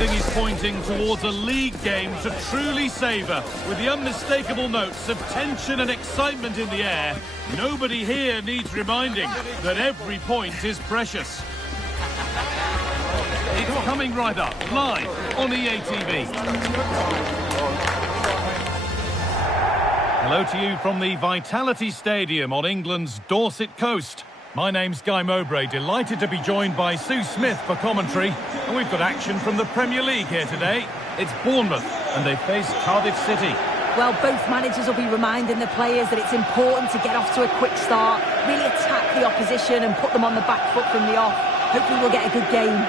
Everything is pointing towards a league game to truly savour, with the unmistakable notes of tension and excitement in the air. Nobody here needs reminding that every point is precious. It's coming right up, live on EATV. Hello to you from the Vitality Stadium on England's Dorset coast. My name's Guy Mowbray, delighted to be joined by Sue Smith for commentary. And we've got action from the Premier League here today. It's Bournemouth, and they face Cardiff City. Well, both managers will be reminding the players that it's important to get off to a quick start, really attack the opposition and put them on the back foot from the off. Hopefully we'll get a good game.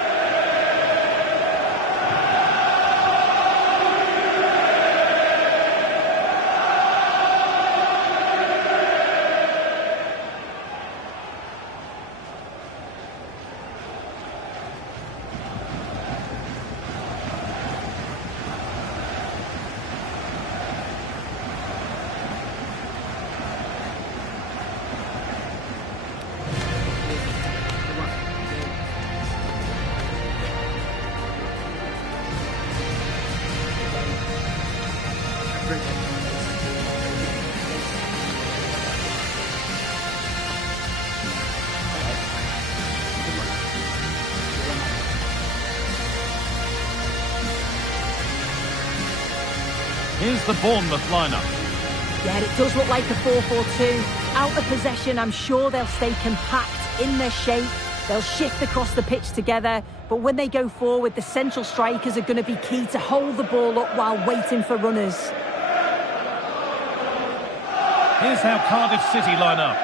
Here's the Bournemouth lineup. Yeah, it does look like a 4-4-2. Out of possession, I'm sure they'll stay compact in their shape. They'll shift across the pitch together. But when they go forward, the central strikers are going to be key to hold the ball up while waiting for runners. Here's how Cardiff City line up.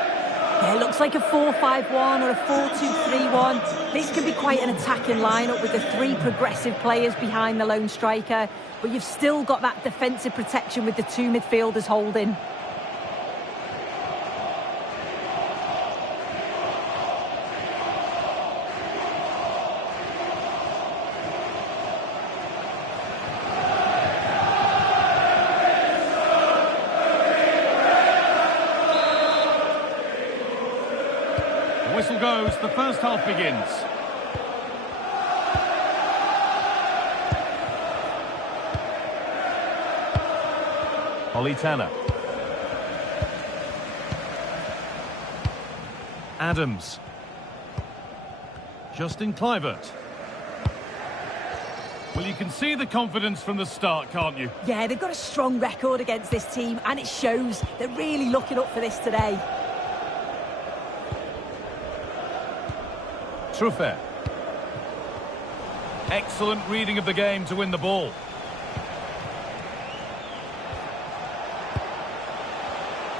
Yeah, it looks like a 4-5-1 or a 4-2-3-1. This can be quite an attacking lineup with the three progressive players behind the lone striker. But you've still got that defensive protection with the two midfielders holding. The whistle goes, the first half begins. Ollie Tanner. Adams. Justin Kluivert. Well, you can see the confidence from the start, can't you? Yeah, they've got a strong record against this team, and it shows. They're really looking up for this today. Truffert. Excellent reading of the game to win the ball.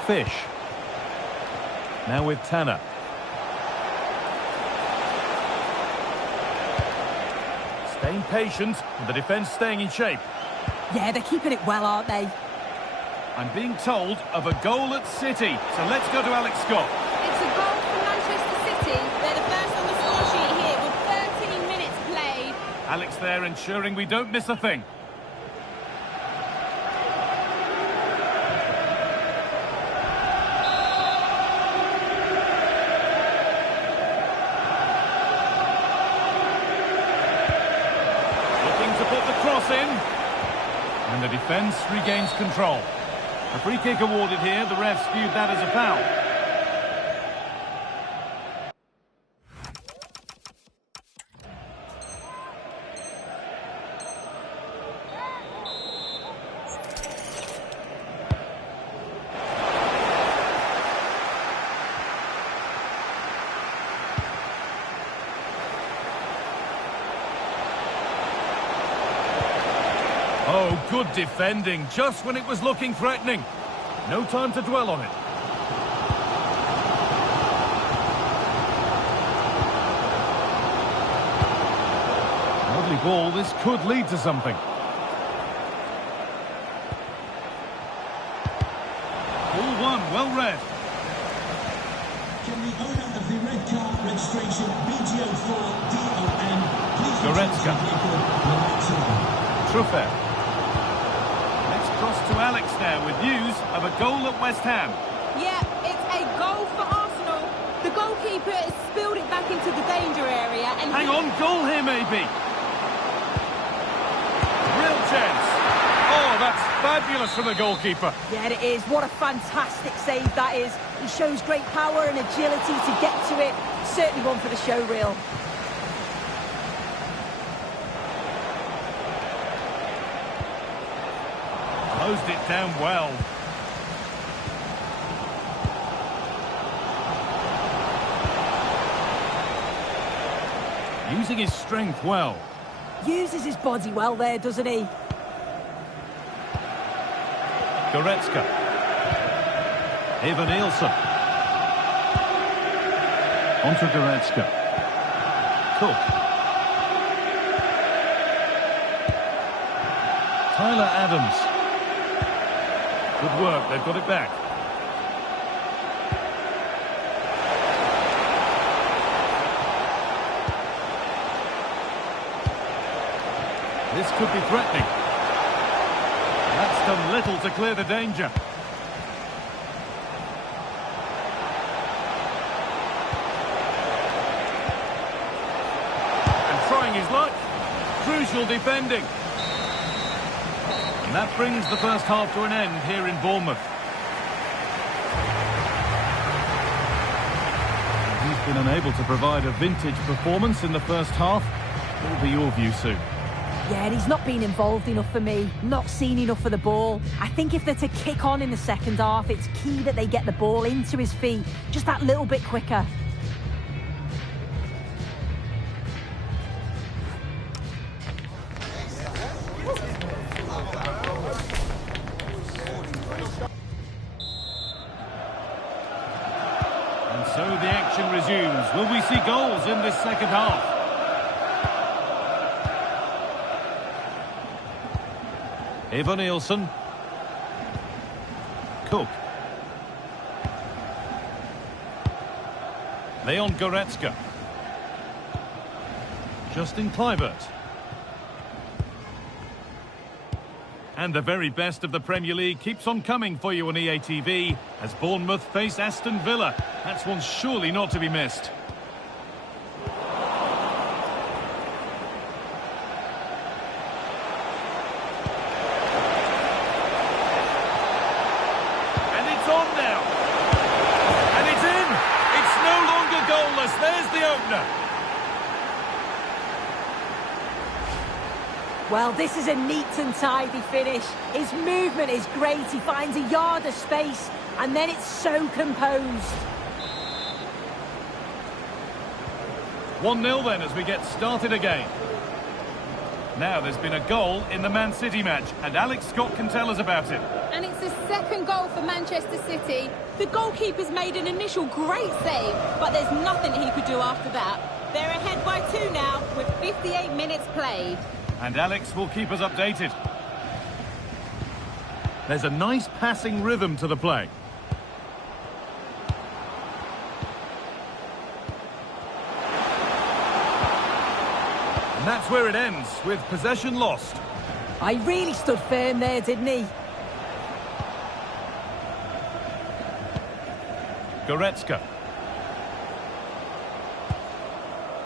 Fish. Now with Tanner. Staying patient, and the defence staying in shape. Yeah, they're keeping it well, aren't they? I'm being told of a goal at City, so let's go to Alex Scott. It's a goal for Manchester City. They're the first on the score sheet here with 13 minutes played. Alex there ensuring we don't miss a thing. And the defence regains control. A free kick awarded here. The refs viewed that as a foul. Oh, good defending, just when it was looking threatening. No time to dwell on it. Lovely ball, this could lead to something. Ball one, well read. Can the owner of the red car registration BGO4DON please Goretzka. Truffert. Cross to Alex now with news of a goal at West Ham. Yeah, it's a goal for Arsenal. The goalkeeper has spilled it back into the danger area and... Hang on, goal here maybe. chance. Oh, that's fabulous from the goalkeeper. Yeah, it is. What a fantastic save that is. He shows great power and agility to get to it. Certainly one for the show reel. Closed it down well. Using his strength well. Uses his body well there, doesn't he? Goretzka. Eva Nielsen. Onto Goretzka. Cook. Tyler Adams. Good work, they've got it back. This could be threatening. That's done little to clear the danger. And trying his luck. Crucial defending. And that brings the first half to an end here in Bournemouth. He's been unable to provide a vintage performance in the first half. What will be your view, Sue? Yeah, and he's not been involved enough for me. Not seen enough for the ball. I think if they're to kick on in the second half, it's key that they get the ball into his feet just that little bit quicker. And so the action resumes. Will we see goals in this second half? Eva Nielsen. Cook. Leon Goretzka. Justin Kluivert. And the very best of the Premier League keeps on coming for you on EA TV as Bournemouth face Aston Villa. That's one surely not to be missed. There's the opener. Well, this is a neat and tidy finish. His movement is great. He finds a yard of space, and then it's so composed. 1-0 then as we get started again. Now there's been a goal in the Man City match, and Alex Scott can tell us about it. And it's the second goal for Manchester City. The goalkeeper's made an initial great save, but there's nothing he could do after that. They're ahead by 2 now, with 58 minutes played. And Alex will keep us updated. There's a nice passing rhythm to the play. And that's where it ends, with possession lost. I really stood firm there, didn't he? Goretzka.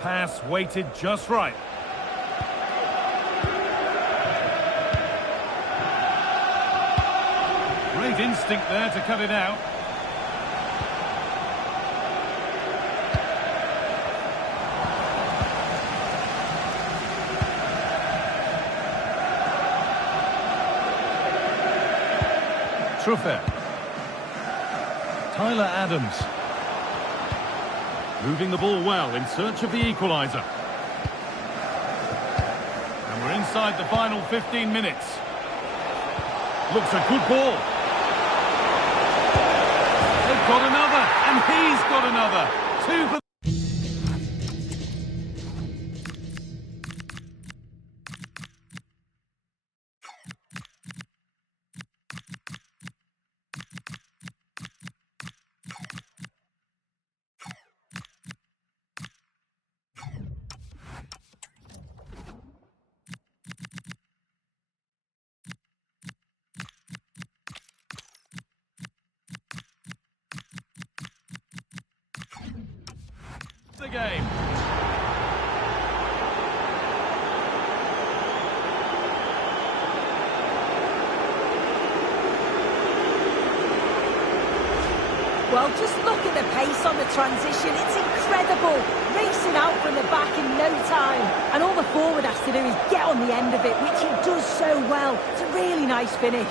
Pass weighted just right. Great instinct there to cut it out. Truffert. Tyler Adams. Moving the ball well in search of the equaliser. And we're inside the final 15 minutes. Looks a good ball. They've got another, and he's got another. 2 for... Well, just look at the pace on the transition. It's incredible. Racing out from the back in no time. And all the forward has to do is get on the end of it, which he does so well. It's a really nice finish.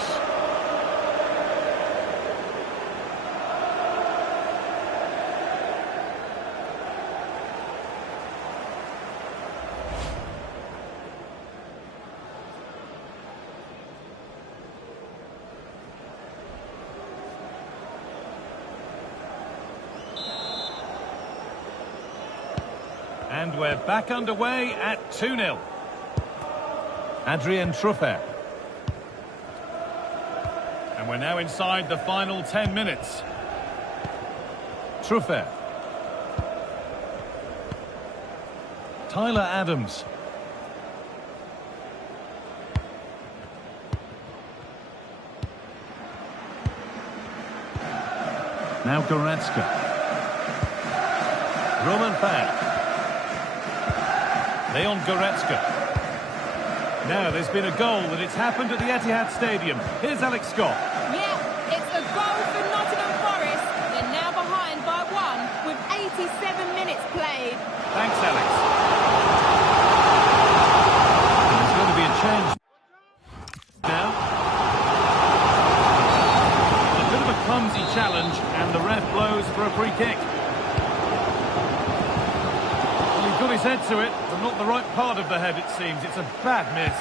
And we're back underway at 2-0. Adrien Truffert. And we're now inside the final 10 minutes. Truffert. Tyler Adams. Now Goretzka. Roman Fan. Leon Goretzka. Now, there's been a goal and it's happened at the Etihad Stadium. Here's Alex Scott. Yeah, it's a goal for Nottingham Forest. They're now behind by 1 with 87 minutes played. Thanks, Alex. And there's going to be a change now. A bit of a clumsy challenge and the ref blows for a free kick. Got his head to it, but not the right part of the head, it seems. It's a bad miss.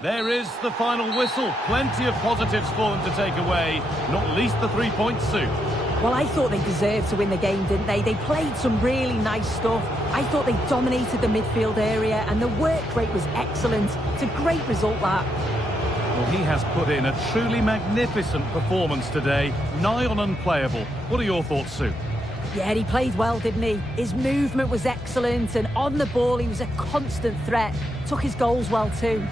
There is the final whistle. Plenty of positives for them to take away, not least the 3 points, Sue. Well, I thought they deserved to win the game, didn't they? They played some really nice stuff. I thought they dominated the midfield area and the work rate was excellent. It's a great result, that. Well, he has put in a truly magnificent performance today, nigh on unplayable. What are your thoughts, Sue? Yeah, he played well, didn't he? His movement was excellent, and on the ball he was a constant threat. Took his goals well too.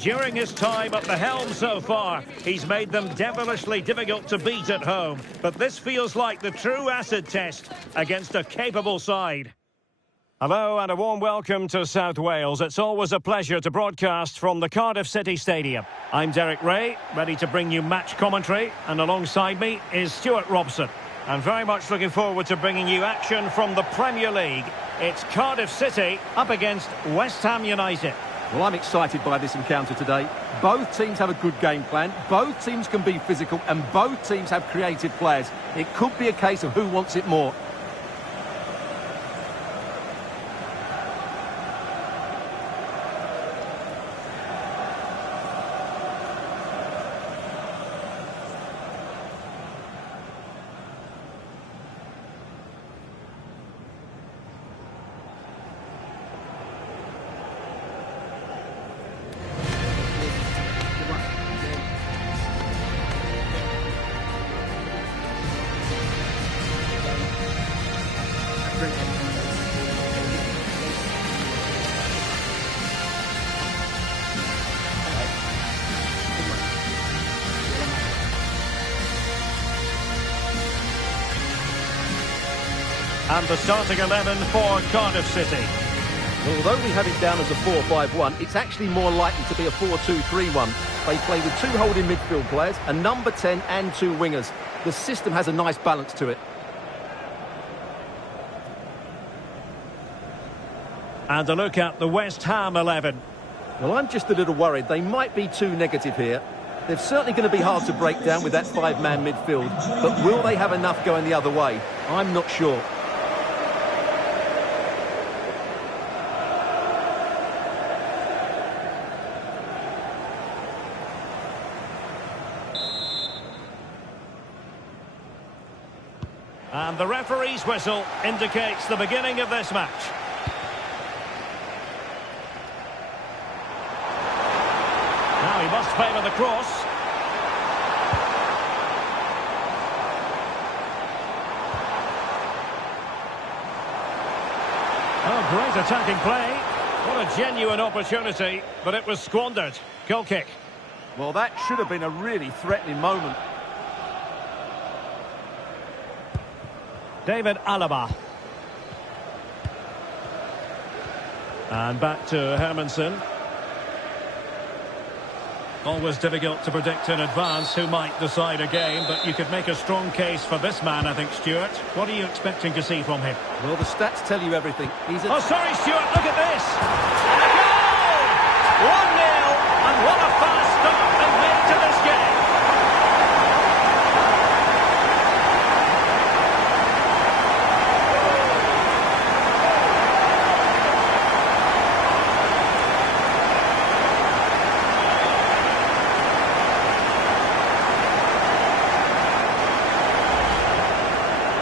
During his time at the helm so far, he's made them devilishly difficult to beat at home. But this feels like the true acid test against a capable side. Hello and a warm welcome to South Wales. It's always a pleasure to broadcast from the Cardiff City Stadium. I'm Derek Ray, ready to bring you match commentary, and alongside me is Stuart Robson. I'm very much looking forward to bringing you action from the Premier League. It's Cardiff City up against West Ham United. Well, I'm excited by this encounter today. Both teams have a good game plan, both teams can be physical, and both teams have creative players. It could be a case of who wants it more. drink. And the starting 11 for Cardiff City. Well, although we have it down as a 4-5-1, it's actually more likely to be a 4-2-3-1. They play with 2 holding midfield players, a number 10 and 2 wingers. The system has a nice balance to it. And a look at the West Ham 11. Well, I'm just a little worried. They might be too negative here. They're certainly going to be hard to break down with that 5-man midfield. But will they have enough going the other way? I'm not sure. And the referee's whistle indicates the beginning of this match. Now he must favour the cross. Oh, great attacking play. What a genuine opportunity, but it was squandered. Goal kick. Well, that should have been a really threatening moment. David Alaba. And back to Hermansen. Always difficult to predict in advance who might decide a game, but you could make a strong case for this man, I think, Stuart. What are you expecting to see from him? Well, the stats tell you everything. Oh, sorry, Stuart, look at this! And a goal! 1-0, and what a fast start they've made to this game!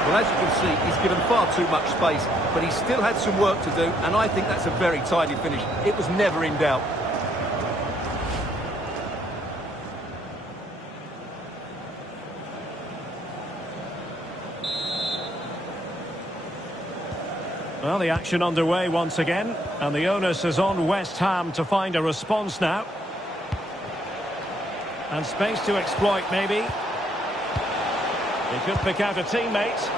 Well, as you can see, he's given far too much space, but he still had some work to do, and I think that's a very tidy finish. It was never in doubt. Well, the action underway once again, and the onus is on West Ham to find a response now. And space to exploit, maybe. He could pick out a teammate.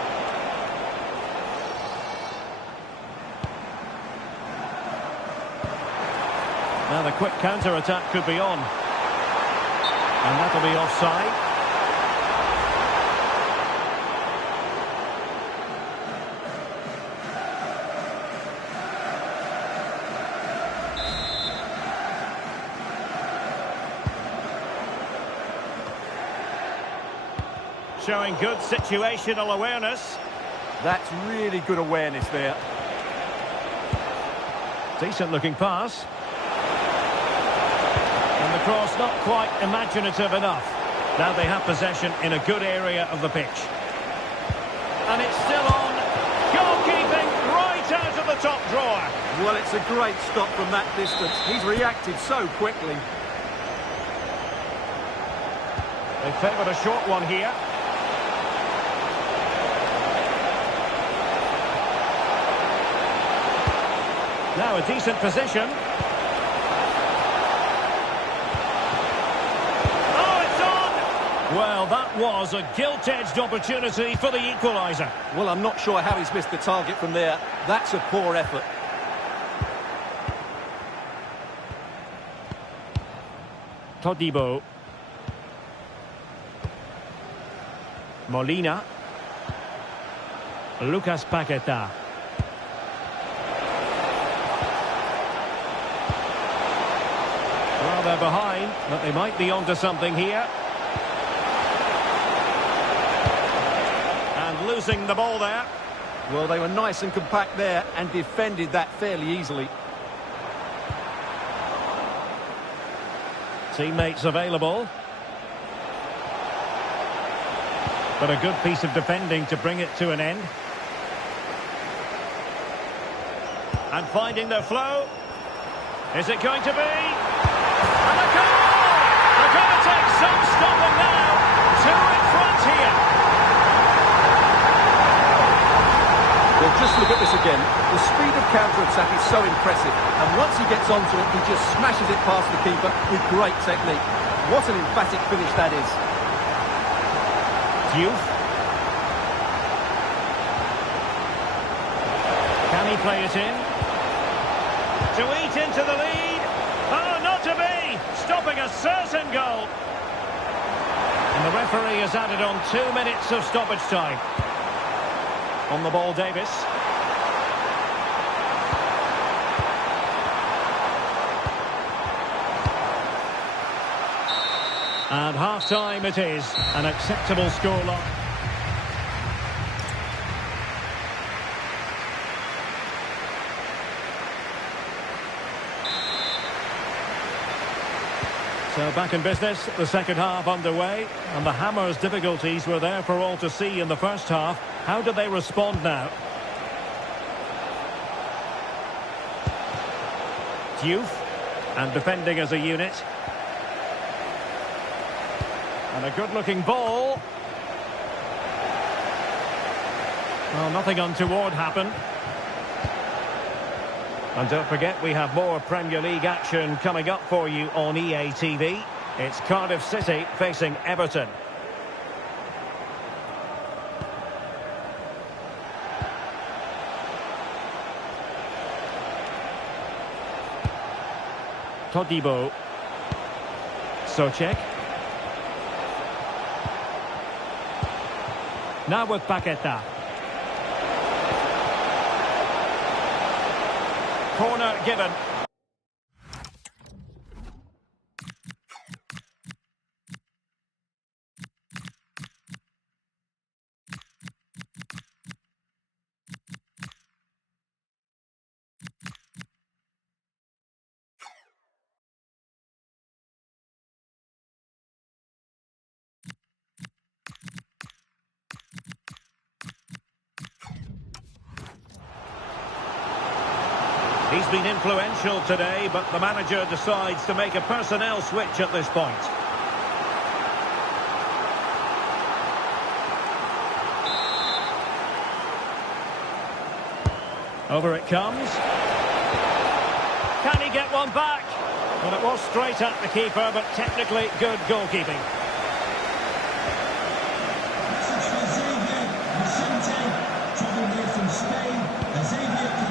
Now the quick counter-attack could be on. And that'll be offside. Showing good situational awareness. That's really good awareness there. Decent looking pass. And the cross not quite imaginative enough. Now they have possession in a good area of the pitch. And it's still on. Goalkeeping right out of the top drawer. Well, it's a great stop from that distance. He's reacted so quickly. They favoured a short one here. Now a decent position. Oh, it's on! Well, that was a gilt-edged opportunity for the equaliser. Well, I'm not sure how he's missed the target from there. That's a poor effort. Todibo. Molina. Lucas Paqueta. Well, they're behind, but they might be onto something here. And losing the ball there. Well, they were nice and compact there and defended that fairly easily. Teammates available. But a good piece of defending to bring it to an end. And finding their flow. Is it going to be? And a goal! They're going to take some stopping now. 2 in front here. Well, just look at this again. The speed of counter-attack is so impressive, and once he gets onto it, he just smashes it past the keeper with great technique. What an emphatic finish that is. Diouf. Can he play it in? To eat into the lead. Oh, not to be! Stopping a certain goal. And the referee has added on 2 minutes of stoppage time. On the ball, Davis. And half-time it is. An acceptable scoreline. So back in business, the second half underway, and the Hammers' difficulties were there for all to see in the first half. How do they respond now? Diouf, and defending as a unit. And a good-looking ball. Well, nothing untoward happened. And don't forget, we have more Premier League action coming up for you on EA TV. It's Cardiff City facing Everton. Todibo. Soucek. Now with Paqueta. Corner given. He's been influential today, but the manager decides to make a personnel switch at this point. Over it comes. Can he get one back? Well, it was straight at the keeper, but technically good goalkeeping.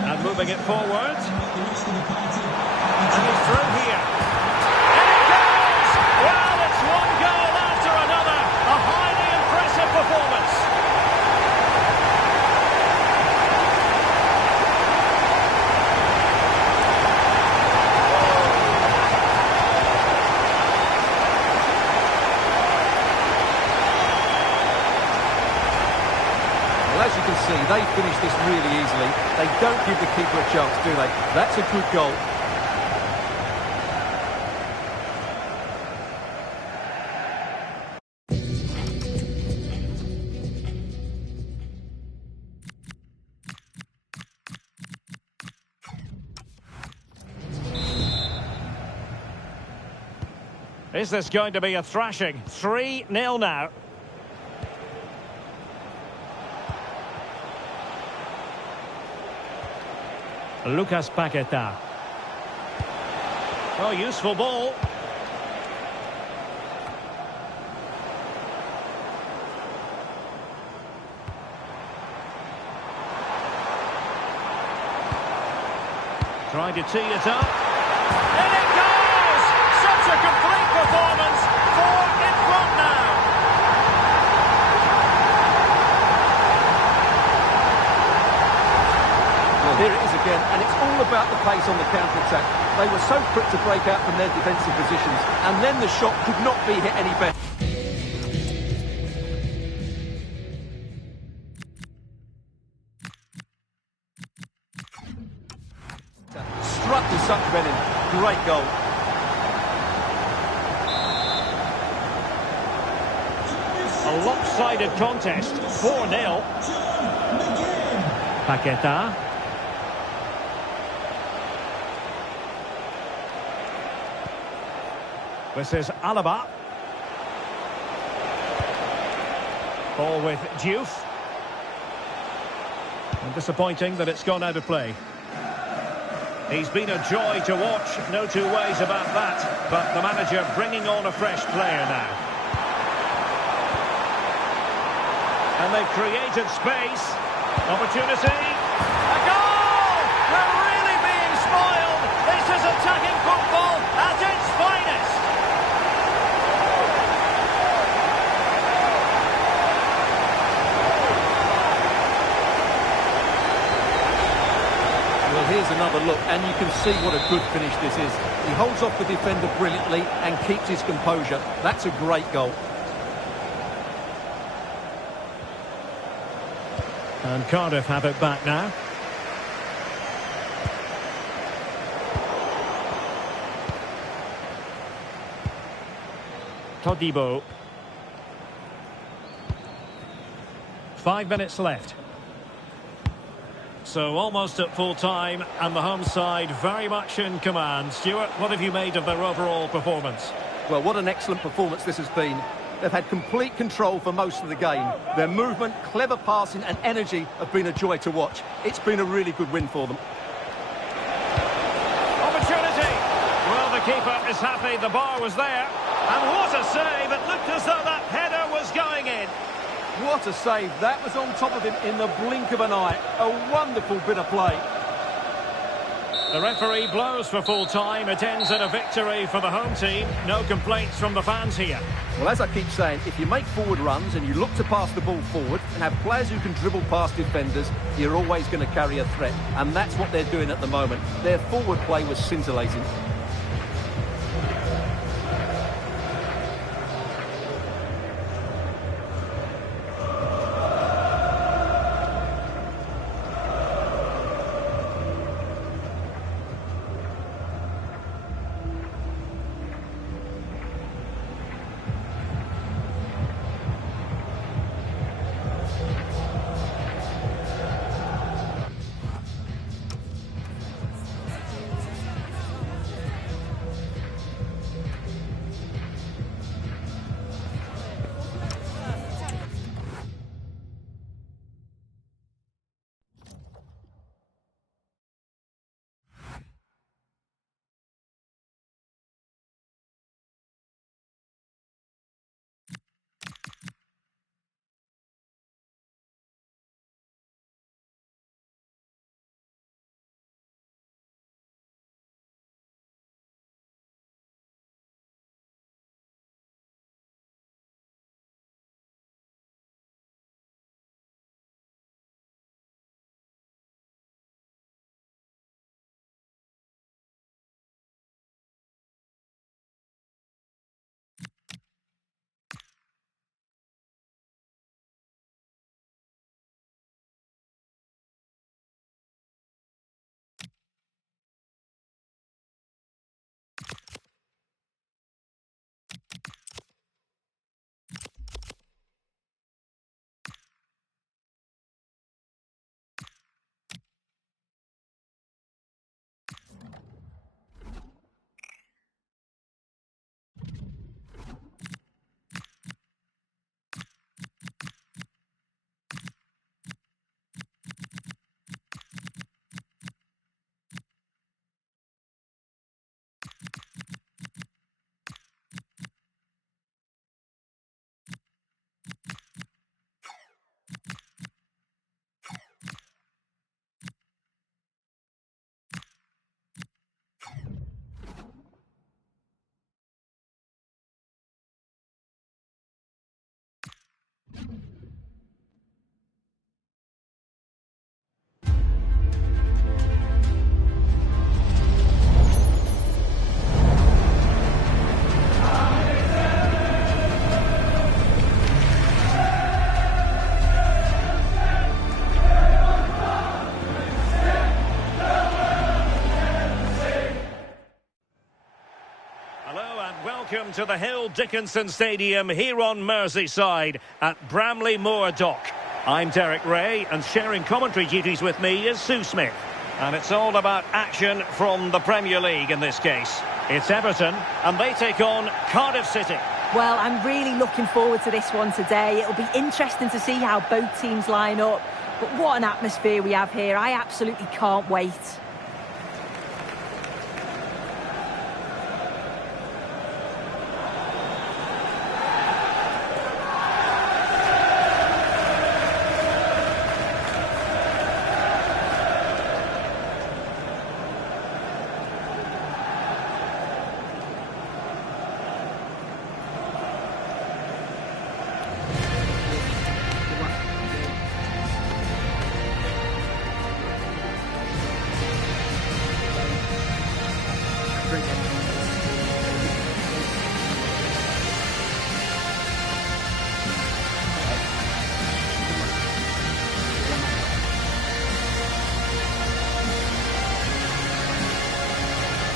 And moving it forward. And he's through here. And it goes! Well, it's one goal after another. A highly impressive performance. Well, as you can see, they finish this really easily. They don't give the keeper a chance, do they? That's a good goal. Is this going to be a thrashing? 3-0 now. Lucas Paqueta. Oh, useful ball. Trying to tee it up. And it goes! Such a complete performance. 4 in front now. Well, here it is again, and it's all about the pace on the counter-attack. They were so quick to break out from their defensive positions, and then the shot could not be hit any better. Struck with such venom. Great goal. A lopsided contest. 4-0. Paqueta. This is Alaba. Ball with Diouf. And disappointing that it's gone out of play. He's been a joy to watch, no two ways about that. But the manager bringing on a fresh player now. And they've created space. Opportunity. A goal! We're really being spoiled. This is attacking football at its finest. Well, here's another look, and you can see what a good finish this is. He holds off the defender brilliantly and keeps his composure. That's a great goal. And Cardiff have it back now. Todibo. 5 minutes left. So almost at full time, and the home side very much in command. Stuart, what have you made of their overall performance? Well, what an excellent performance this has been. They've had complete control for most of the game. Their movement, clever passing and energy have been a joy to watch. It's been a really good win for them. Opportunity! Well, the keeper is happy the bar was there. And what a save! It looked as though that header was going in. What a save. That was on top of him in the blink of an eye. A wonderful bit of play. The referee blows for full time. It ends in a victory for the home team. No complaints from the fans here. Well, as I keep saying, if you make forward runs and you look to pass the ball forward and have players who can dribble past defenders, you're always going to carry a threat. And that's what they're doing at the moment. Their forward play was scintillating. Welcome to the Hill Dickinson Stadium here on Merseyside at Bramley Moor Dock. I'm Derek Ray, and sharing commentary duties with me is Sue Smith. And it's all about action from the Premier League in this case. It's Everton, and they take on Cardiff City. Well, I'm really looking forward to this one today. It'll be interesting to see how both teams line up. But what an atmosphere we have here. I absolutely can't wait.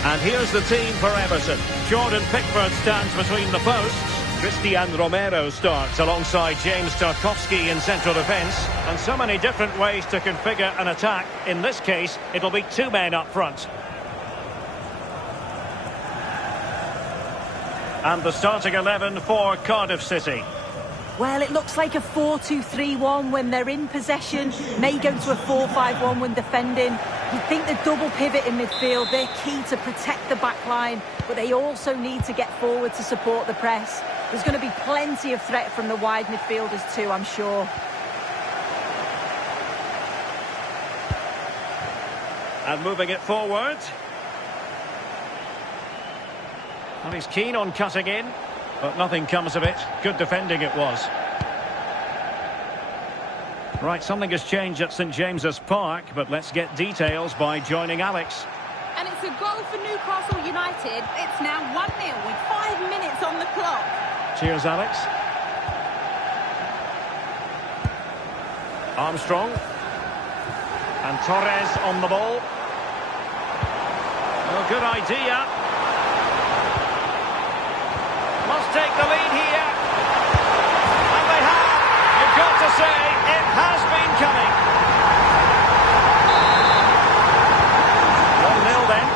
And here's the team for Everton. Jordan Pickford stands between the posts. Cristian Romero starts alongside James Tarkowski in central defence. And so many different ways to configure an attack. In this case, it'll be two men up front. And the starting 11 for Cardiff City. Well, it looks like a 4-2-3-1 when they're in possession. May go to a 4-5-1 when defending. You think the double pivot in midfield, they're key to protect the back line, but they also need to get forward to support the press. There's going to be plenty of threat from the wide midfielders too, I'm sure. And moving it forward. Well, he's keen on cutting in, but nothing comes of it. Good defending it was. Right, something has changed at St James's Park, but let's get details by joining Alex. And it's a goal for Newcastle United. It's now 1-0 with 5 minutes on the clock. Cheers, Alex. Armstrong. And Torres on the ball. Well, good idea. Must take the lead here. And they have. You've got to say, it has been coming. 1-0 then.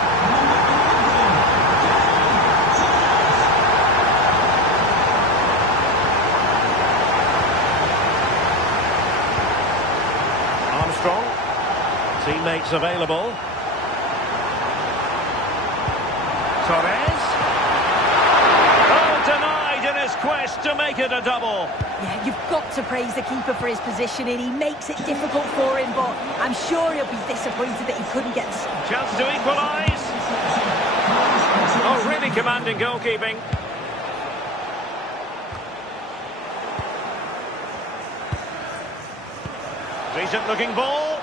Armstrong. Teammates available. Torres. Denied in his quest to make it a double. Yeah, you've got to praise the keeper for his positioning. He makes it difficult for him, but I'm sure he'll be disappointed that he couldn't get... Chance to equalise. Oh, really commanding goalkeeping. Decent looking ball.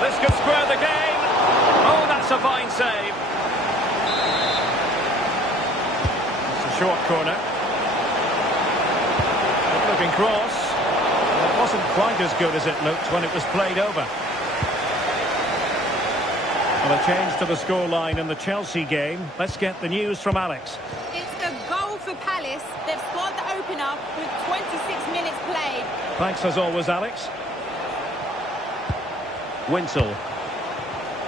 This could square the game. Oh, that's a fine save. Short corner. Good looking cross. It wasn't quite as good as it looked when it was played over. Well, a change to the scoreline in the Chelsea game. Let's get the news from Alex. It's a goal for Palace. They've scored the opener with 26 minutes played. Thanks as always, Alex. Wintle.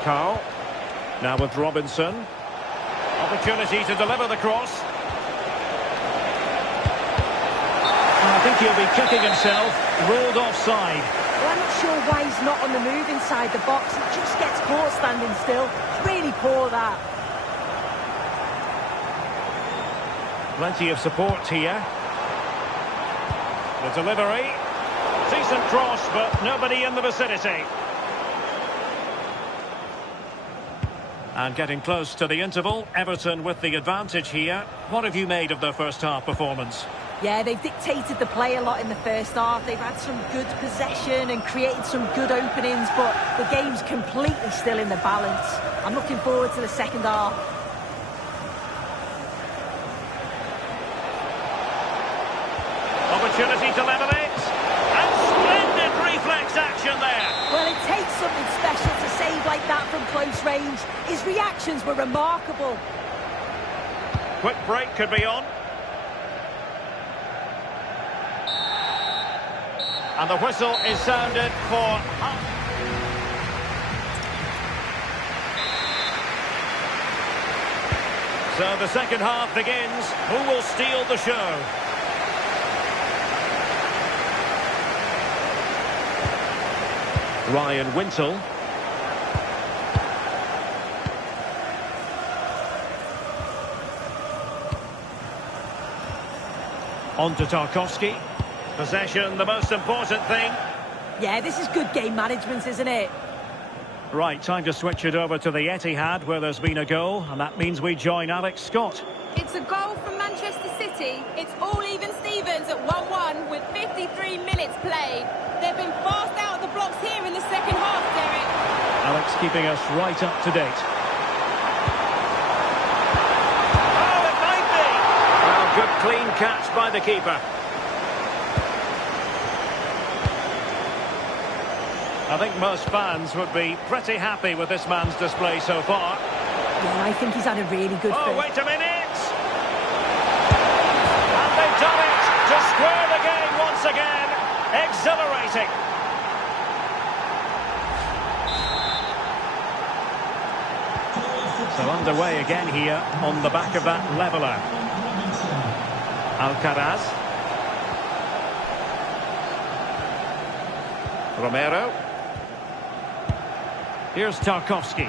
Carl. Now with Robinson. Opportunity to deliver the cross. I think he'll be kicking himself, ruled offside. Well, I'm not sure why he's not on the move inside the box. He just gets caught standing still. It's really poor, that. Plenty of support here. The delivery. Decent cross, but nobody in the vicinity. And getting close to the interval, Everton with the advantage here. What have you made of their first half performance? Yeah, they've dictated the play a lot in the first half. They've had some good possession and created some good openings, but the game's completely still in the balance. I'm looking forward to the second half. Opportunity to level it. And splendid reflex action there. Well, it takes something special to save like that from close range. His reactions were remarkable. Quick break could be on. And the whistle is sounded for... So the second half begins. Who will steal the show? Ryan Wintle. On to Tarkowski. Possession, the most important thing. Yeah, this is good game management, isn't it? Right, time to switch it over to the Etihad, where there's been a goal, and that means we join Alex Scott. It's a goal from Manchester City. It's all even Stevens at 1-1 with 53 minutes played. They've been fast out of the blocks here in the second half, Derek. Alex keeping us right up to date. Oh, it might be! Well, good clean catch by the keeper. I think most fans would be pretty happy with this man's display so far. Yeah, I think he's had a really good Oh, first. wait a minute! And they've done it to square the game once again. Exhilarating. So underway again here on the back of that leveller. Alcaraz. Romero. Here's Tarkowski.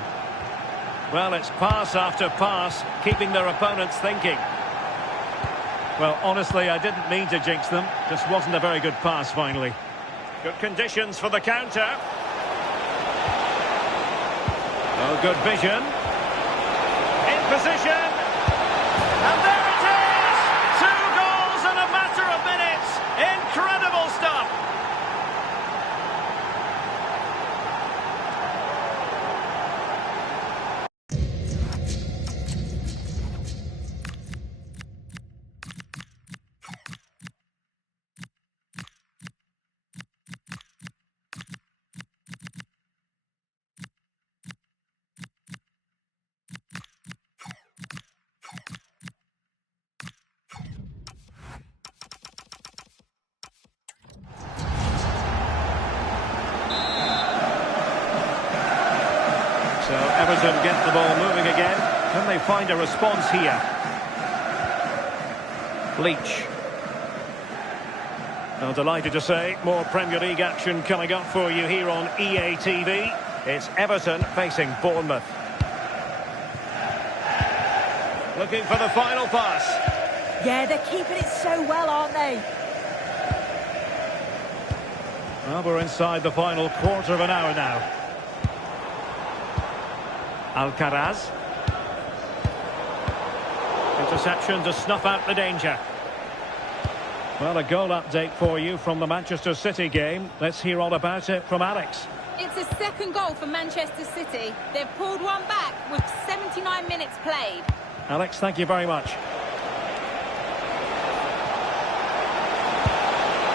Well, it's pass after pass, keeping their opponents thinking. Well, honestly, I didn't mean to jinx them. Just wasn't a very good pass, finally. Good conditions for the counter. Oh, good vision. In position. And there it is! 2 goals in a matter of minutes. Incredible stuff. So Everton get the ball moving again. Can they find a response here? Leach. Well, delighted to say, more Premier League action coming up for you here on EA TV. It's Everton facing Bournemouth. Looking for the final pass. Yeah, they're keeping it so well, aren't they? Well, we're inside the final quarter of an hour now. Alcaraz. Interception to snuff out the danger. Well, a goal update for you from the Manchester City game. Let's hear all about it from Alex. It's a second goal for Manchester City. They've pulled one back with 79 minutes played. Alex, thank you very much.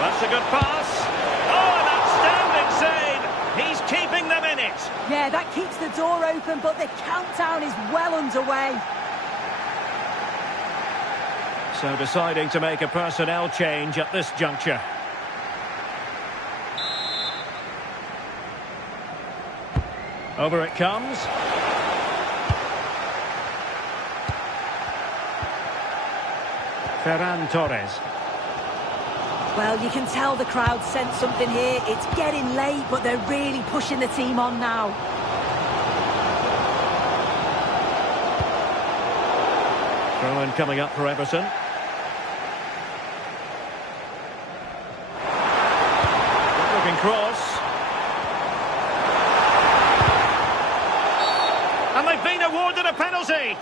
That's a good pass. Oh, an outstanding save. He's keeping them in it. Yeah, that keeps the door open, but the countdown is well underway. So deciding to make a personnel change at this juncture. Over it comes. Ferran Torres. Well, you can tell the crowd sensed something here. It's getting late, but they're really pushing the team on now. Throw-in coming up for Everton. Good-looking cross. And they've been awarded a penalty.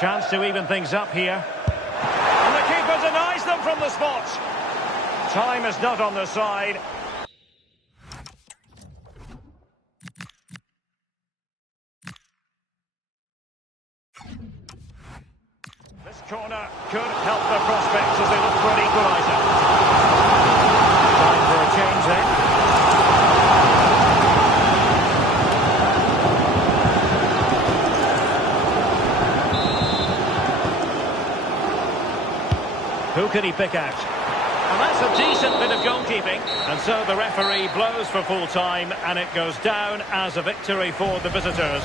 Chance to even things up here. And the keeper denies them from the spot. Time is not on their side. This corner could help their prospects as they look for an equaliser. Time for a change then. could he pick out? And that's a decent bit of goalkeeping. And so the referee blows for full time, and it goes down as a victory for the visitors.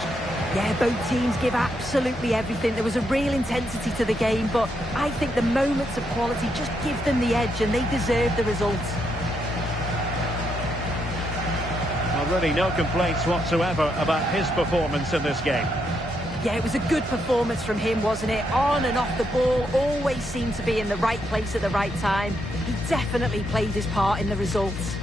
Yeah, both teams give absolutely everything. There was a real intensity to the game, but I think the moments of quality just give them the edge, and they deserve the result. Well, really no complaints whatsoever about his performance in this game. Yeah, it was a good performance from him, wasn't it? On and off the ball, always seemed to be in the right place at the right time. He definitely played his part in the results.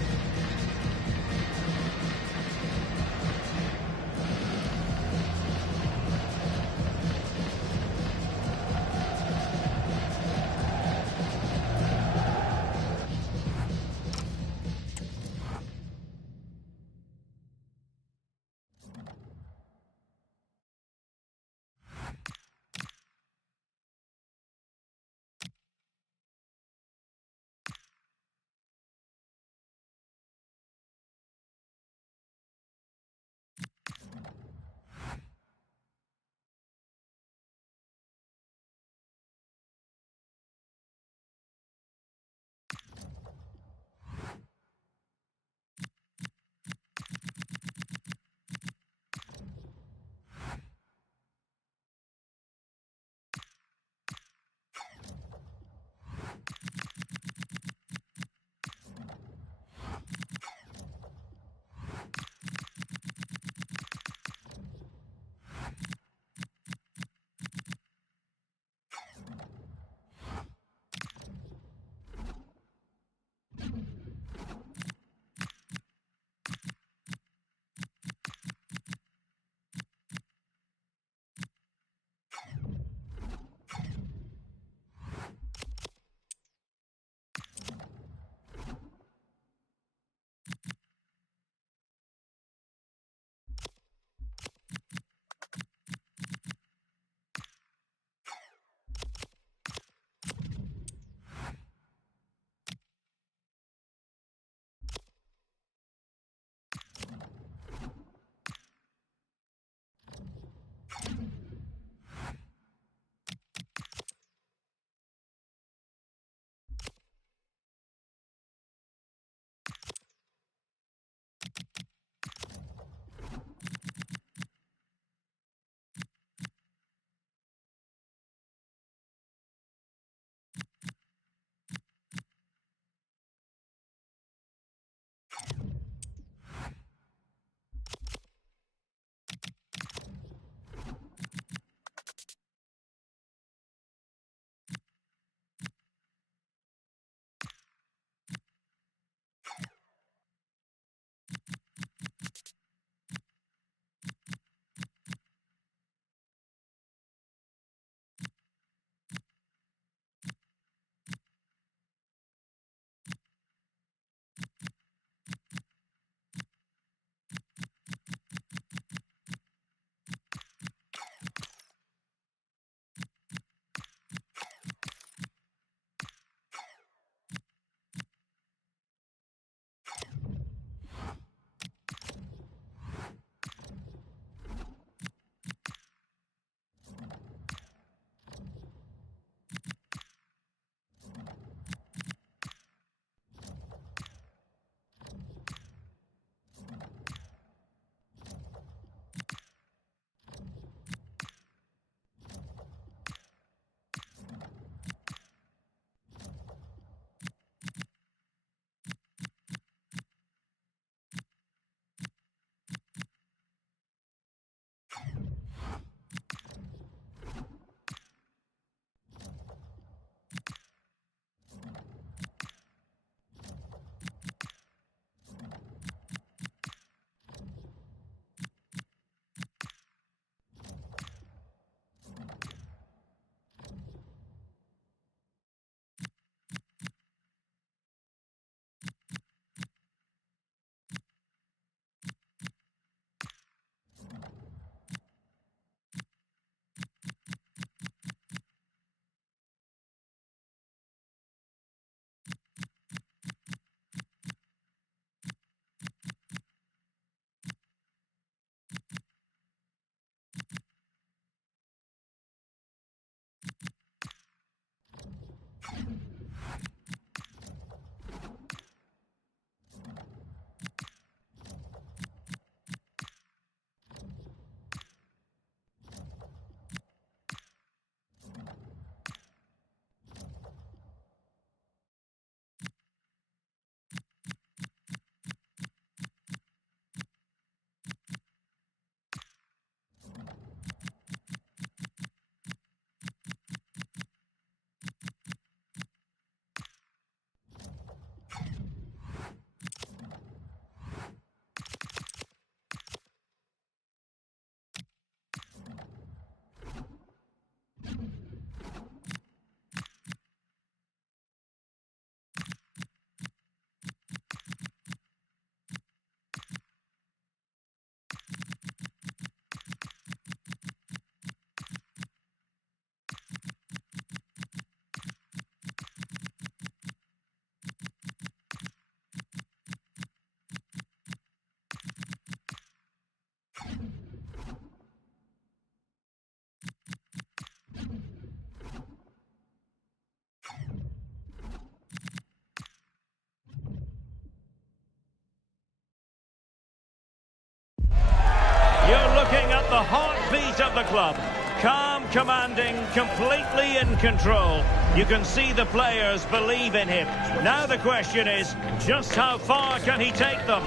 feet of the club. Calm, commanding, completely in control. You can see the players believe in him. Now the question is, just how far can he take them?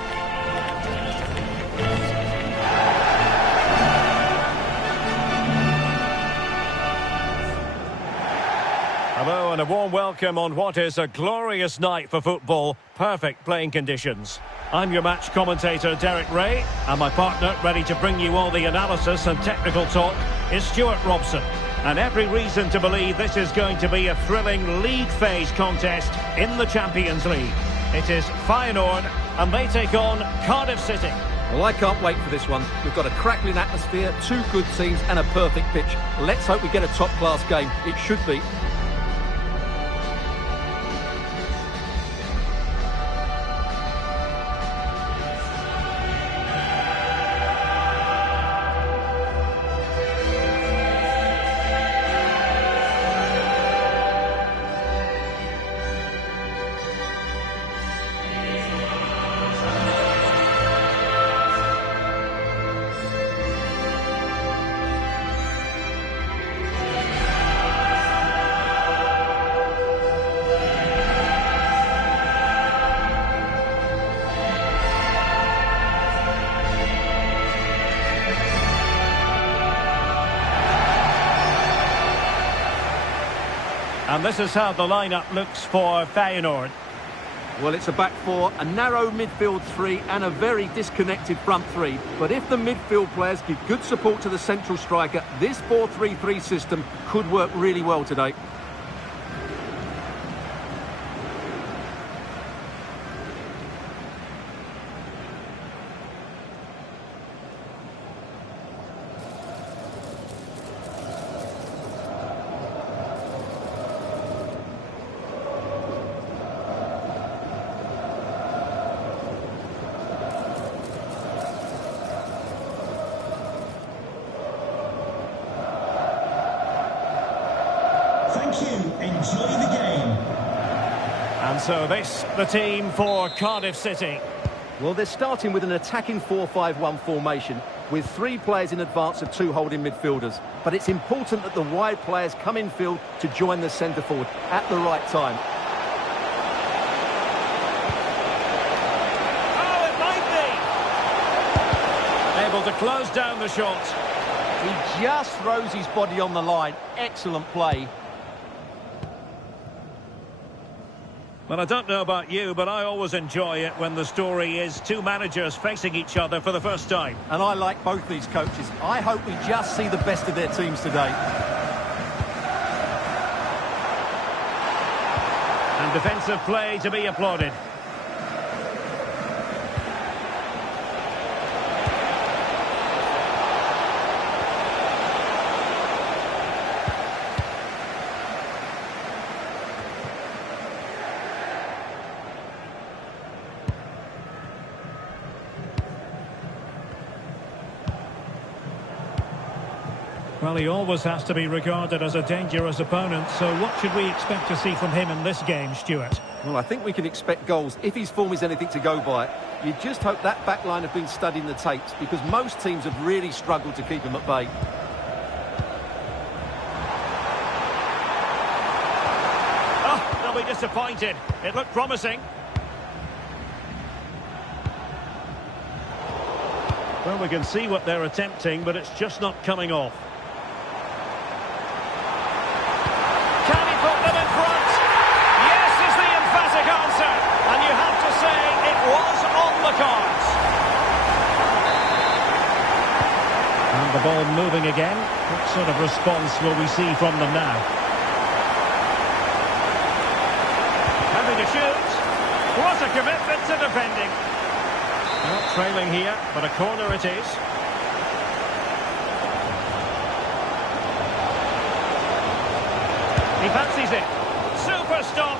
Hello and a warm welcome on what is a glorious night for football. Perfect playing conditions. I'm your match commentator, Derek Ray, and my partner, ready to bring you all the analysis and technical talk, is Stuart Robson. And every reason to believe this is going to be a thrilling league phase contest in the Champions League. It is Feyenoord, and they take on Cardiff City. Well, I can't wait for this one. We've got a crackling atmosphere, two good teams and a perfect pitch. Let's hope we get a top-class game. It should be. And this is how the lineup looks for Feyenoord. Well, it's a back four, a narrow midfield three and a very disconnected front three. But if the midfield players give good support to the central striker, this 4-3-3 system could work really well today. Thank you. Enjoy the game. And so this, the team for Cardiff City. Well, they're starting with an attacking 4-5-1 formation with three players in advance of two holding midfielders. But it's important that the wide players come in field to join the centre forward at the right time. Oh, it might be! Able to close down the shot. He just throws his body on the line. Excellent play. Well, I don't know about you, but I always enjoy it when the story is two managers facing each other for the first time. And I like both these coaches. I hope we just see the best of their teams today. And defensive play to be applauded. Well, he always has to be regarded as a dangerous opponent, so what should we expect to see from him in this game, Stuart? Well, I think we can expect goals if his form is anything to go by. You just hope that back line have been studying the tapes, because most teams have really struggled to keep him at bay. Oh, they'll be disappointed. It looked promising. Well, we can see what they're attempting, but it's just not coming off. And the ball moving again. What sort of response will we see from them now? Having to shoot. What a commitment to defending. Not trailing here, but a corner it is. He fancies it. Super stop.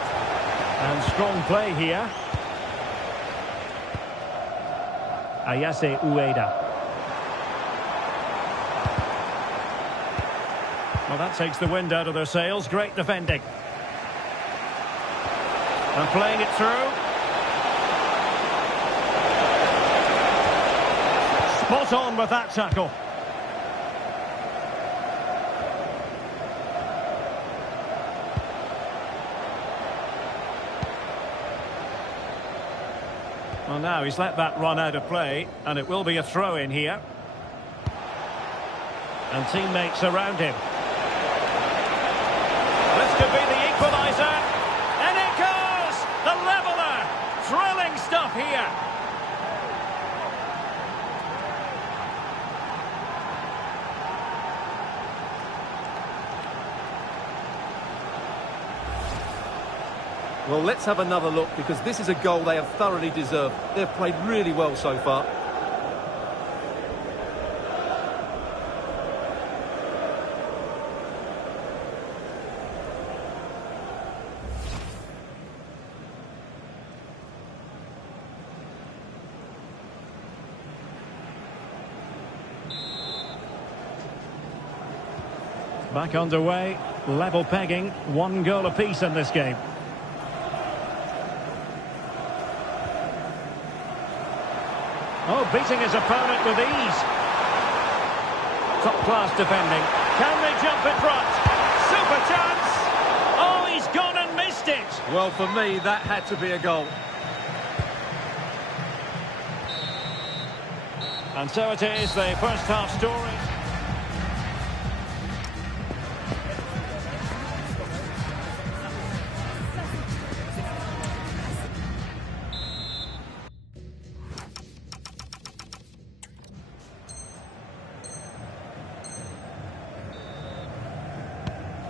And strong play here. Ebou Adams. Well, that takes the wind out of their sails. Great defending. And playing it through. Spot on with that tackle. Well, now he's let that run out of play, and it will be a throw-in here. And teammates around him. This could be the equaliser. And it goes! The leveller! Thrilling stuff here. Well, let's have another look, because this is a goal they have thoroughly deserved. They've played really well so far. Back underway, level pegging, 1 goal apiece in this game. Oh, beating his opponent with ease. Top-class defending. Can they jump in front? Super chance! Oh, he's gone and missed it! Well, for me, that had to be a goal. And so it is, the first half story.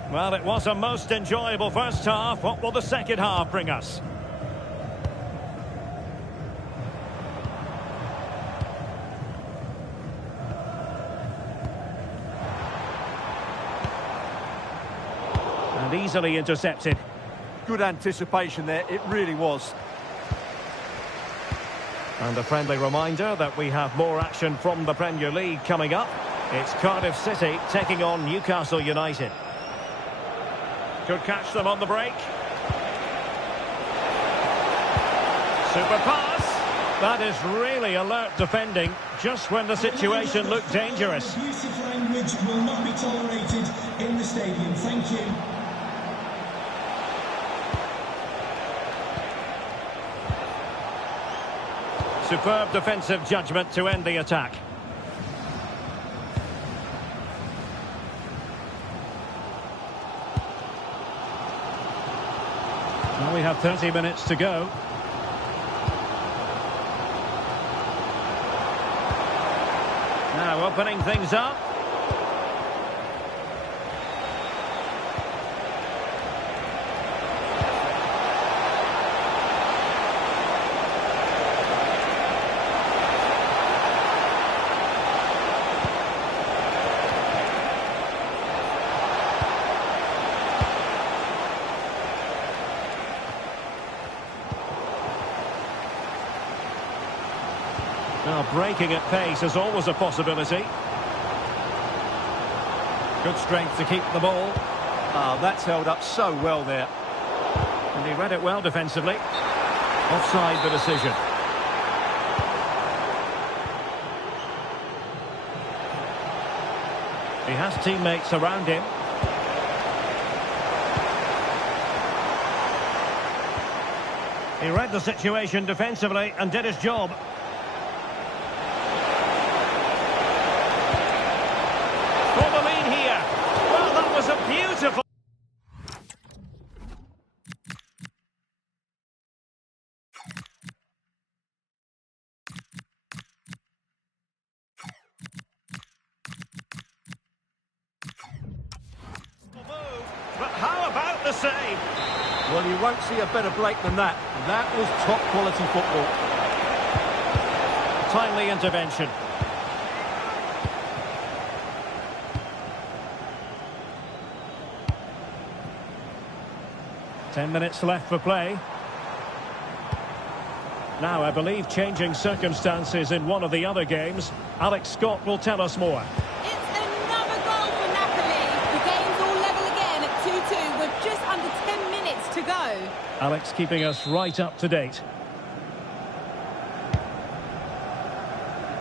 Well, it was a most enjoyable first half. What will the second half bring us? And easily intercepted. Good anticipation there, it really was. And a friendly reminder that we have more action from the Premier League coming up. It's Cardiff City taking on Newcastle United. Could catch them on the break. Super pass. That is really alert defending, just when the situation looked dangerous. Abusive language will not be tolerated in the stadium. Thank you. Superb defensive judgment to end the attack. Well, we have 30 minutes to go. Now opening things up. Now, breaking at pace is always a possibility. Good strength to keep the ball. Ah, that's held up so well there. And he read it well defensively. Offside the decision. He has teammates around him. He read the situation defensively and did his job. A beautiful... But how about the save? Well, you won't see a better break than that. That was top quality football. Timely intervention. Ten minutes left for play. Now, I believe changing circumstances in one of the other games. Alex Scott will tell us more. It's another goal for Napoli. The game's all level again at 2-2 with just under 10 minutes to go. Alex keeping us right up to date.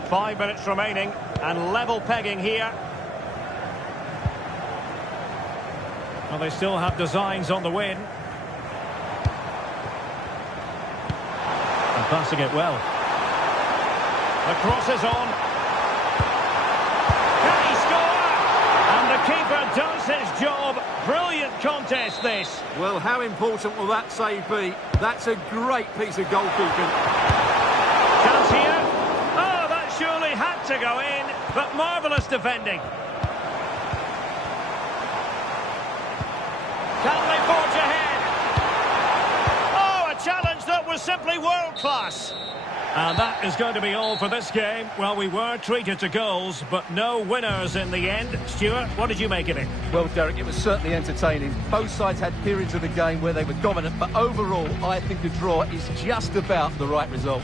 5 minutes remaining and level pegging here. Well, they still have designs on the win. passing it well. The cross is on. Can he score? And the keeper does his job. Brilliant contest, this. Well, how important will that save be? That's a great piece of goalkeeping. Chance here. Oh, that surely had to go in, but marvellous defending. Can they forge ahead? Oh, a challenge that was simply world-class. And that is going to be all for this game. Well, we were treated to goals, but no winners in the end. Stuart, what did you make of it? Well, Derek, it was certainly entertaining. Both sides had periods of the game where they were dominant, but overall, I think a draw is just about the right result.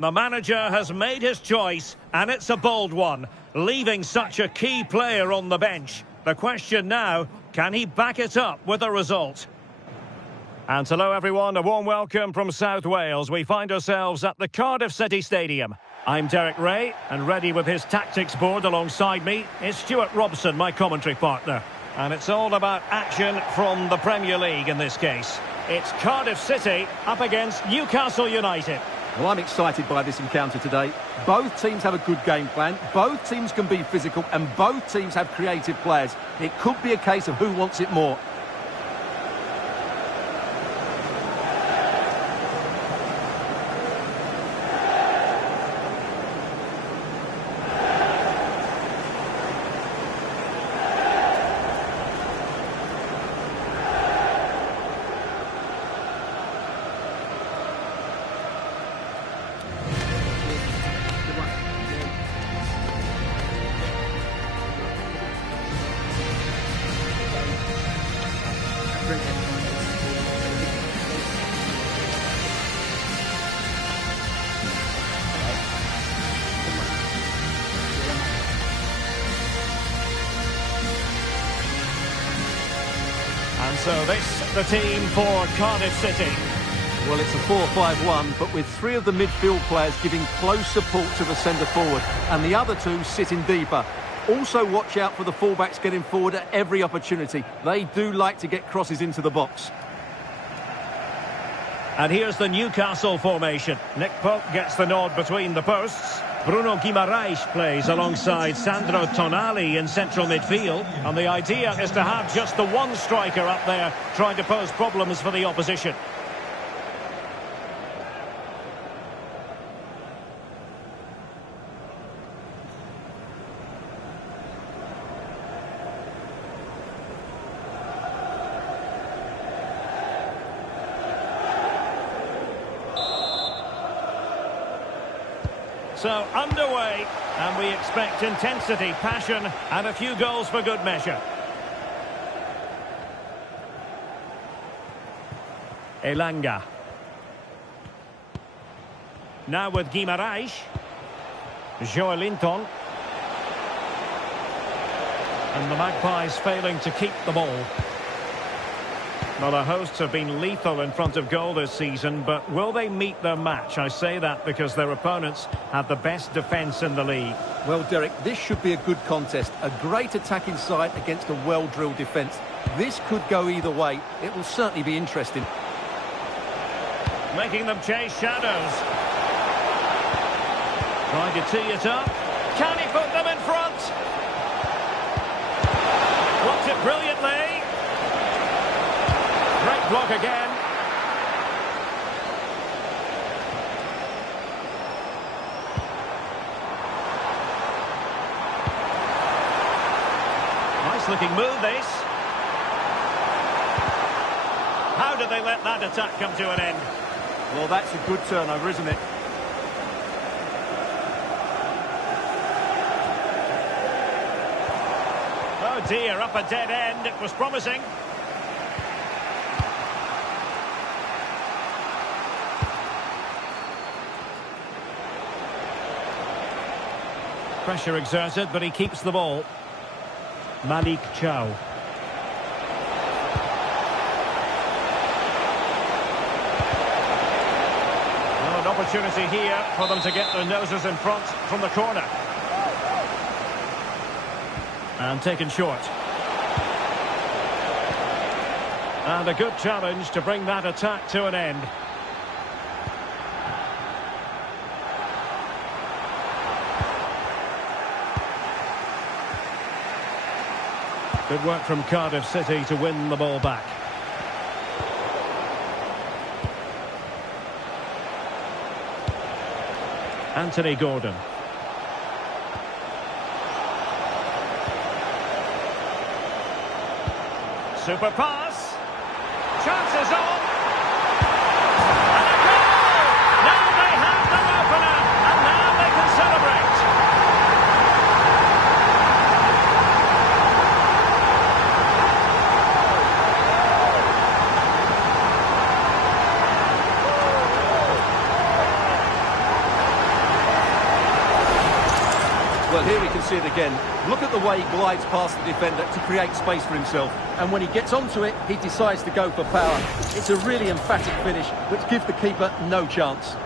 The manager has made his choice, and it's a bold one, leaving such a key player on the bench. The question now, can he back it up with a result? And hello everyone, a warm welcome from South Wales. We find ourselves at the Cardiff City Stadium. I'm Derek Ray, and ready with his tactics board alongside me is Stuart Robson, my commentary partner. And it's all about action from the Premier League in this case. It's Cardiff City up against Newcastle United. Well, I'm excited by this encounter today. Both teams have a good game plan, both teams can be physical, and both teams have creative players. It could be a case of who wants it more. And so this, the team for Cardiff City. Well, it's a 4-5-1, but with three of the midfield players giving close support to the centre forward, and the other two sitting deeper. Also watch out for the fullbacks getting forward at every opportunity. They do like to get crosses into the box. And here's the Newcastle formation. Nick Pope gets the nod between the posts. Bruno Guimaraes plays alongside Sandro Tonali in central midfield. And the idea is to have just the one striker up there trying to pose problems for the opposition. So, underway, and we expect intensity, passion, and a few goals for good measure. Elanga. Now with Guimarães. Joelinton. And the Magpies failing to keep the ball. Well, the hosts have been lethal in front of goal this season, but will they meet their match? I say that because their opponents have the best defence in the league. Well, Derek, this should be a good contest. A great attacking side against a well-drilled defence. This could go either way. It will certainly be interesting. Making them chase shadows. Trying to tee it up. Can he put them in front? Blocked it brilliantly. Great block again. Nice looking move, this. How did they let that attack come to an end? Well, that's a good turnover, isn't it? Oh dear, up a dead end. It was promising. Pressure exerted, but he keeps the ball. Malik Chow. Well, an opportunity here for them to get their noses in front from the corner. And taken short. And a good challenge to bring that attack to an end. Good work from Cardiff City to win the ball back. Anthony Gordon. Super pass. Chances on. And a goal! Now they have their opener. And now they can celebrate. Well, here we can see it again. Look at the way he glides past the defender to create space for himself. And when he gets onto it, he decides to go for power. It's a really emphatic finish, which gives the keeper no chance.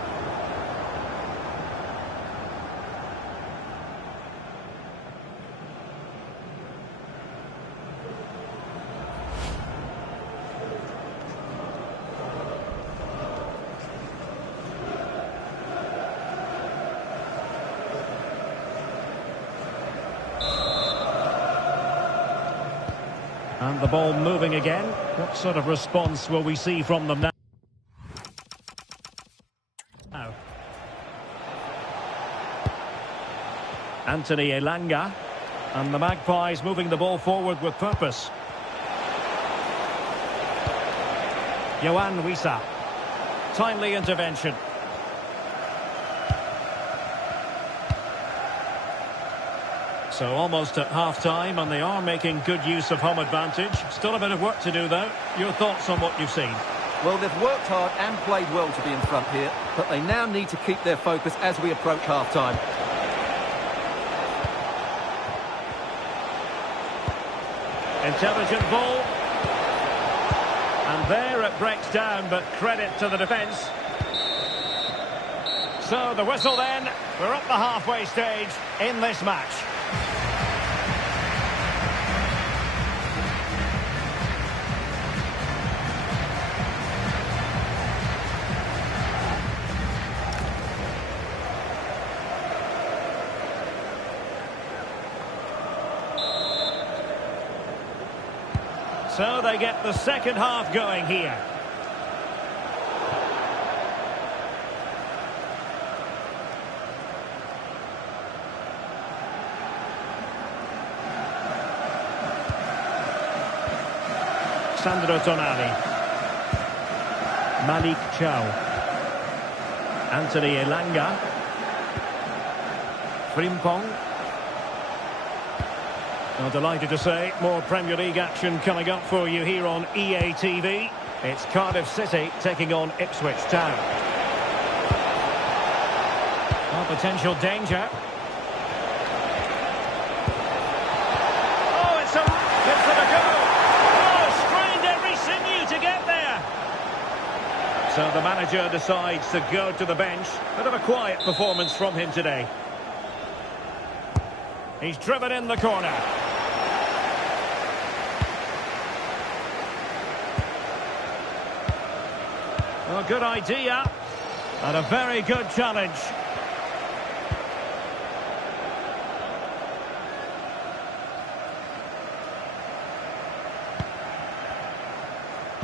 And the ball moving again. What sort of response will we see from them now? Anthony Elanga. And the Magpies moving the ball forward with purpose. Yohan Wissa. Timely intervention. So almost at half-time, and they are making good use of home advantage. Still a bit of work to do, though. Your thoughts on what you've seen? Well, they've worked hard and played well to be in front here, but they now need to keep their focus as we approach half-time. Intelligent ball. And there it breaks down, but credit to the defence. So the whistle then. We're up the halfway stage in this match. So they get the second half going here. Sandro Tonali. Malik Chow. Anthony Elanga. Frimpong. Well, delighted to say, more Premier League action coming up for you here on EA TV. It's Cardiff City taking on Ipswich Town. Well, potential danger. Oh, it's a go. Oh, strained every sinew to get there. So the manager decides to go to the bench. Bit of a quiet performance from him today. He's driven in the corner. Well, good idea. And a very good challenge.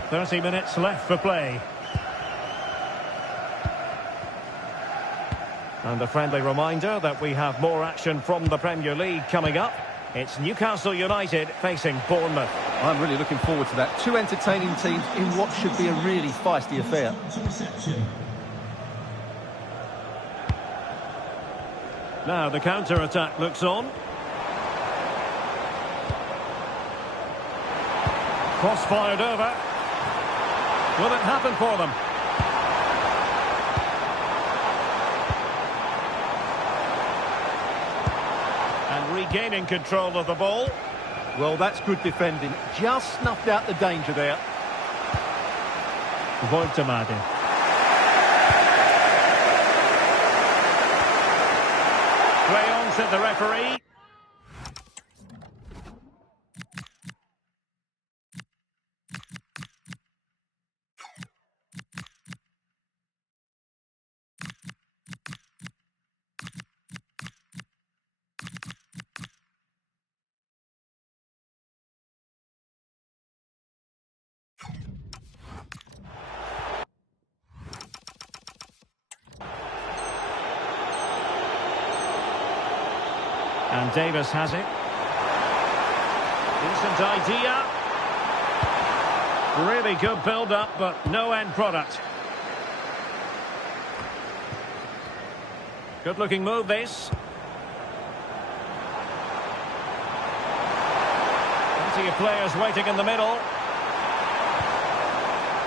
"30 minutes left for play." And a friendly reminder that we have more action from the Premier League coming up. It's Newcastle United facing Bournemouth. I'm really looking forward to that. Two entertaining teams in what should be a really feisty affair. Now the counter-attack looks on. Cross fired over. Will it happen for them? And regaining control of the ball. Well, that's good defending. Just snuffed out the danger there. Voltemade. Play on, said the referee. And Davis has it. Decent idea. Really good build-up, but no end product. Good-looking move, this. Plenty of players waiting in the middle.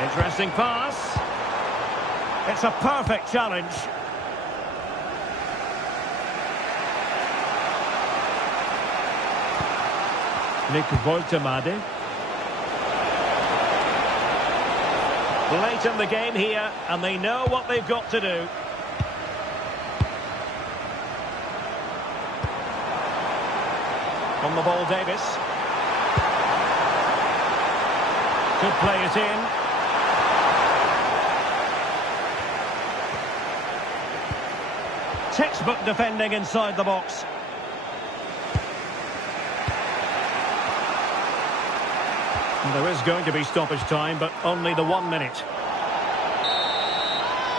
Interesting pass. It's a perfect challenge. Nick Voltemade. Late in the game here, and they know what they've got to do. On the ball, Davis. Could play it in. Textbook defending inside the box. There is going to be stoppage time, but only the 1 minute.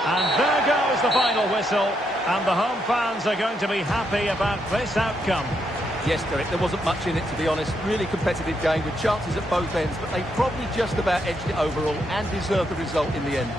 And there goes the final whistle. And the home fans are going to be happy about this outcome. Yes, Derek, there wasn't much in it, to be honest. Really competitive game with chances at both ends, but they probably just about edged it overall and deserved the result in the end.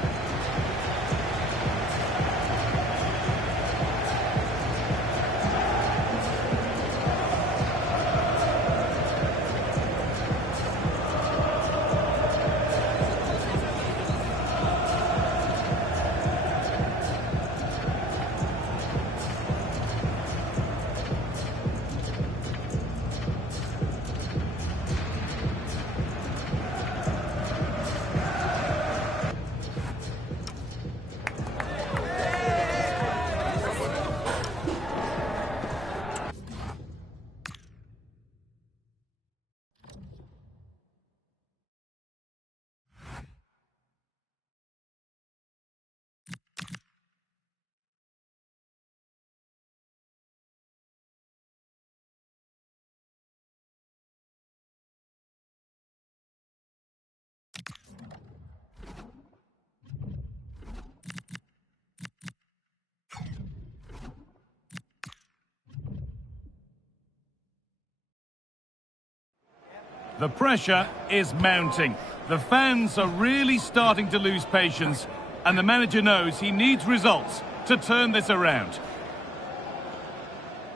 The pressure is mounting. The fans are really starting to lose patience, and the manager knows he needs results to turn this around.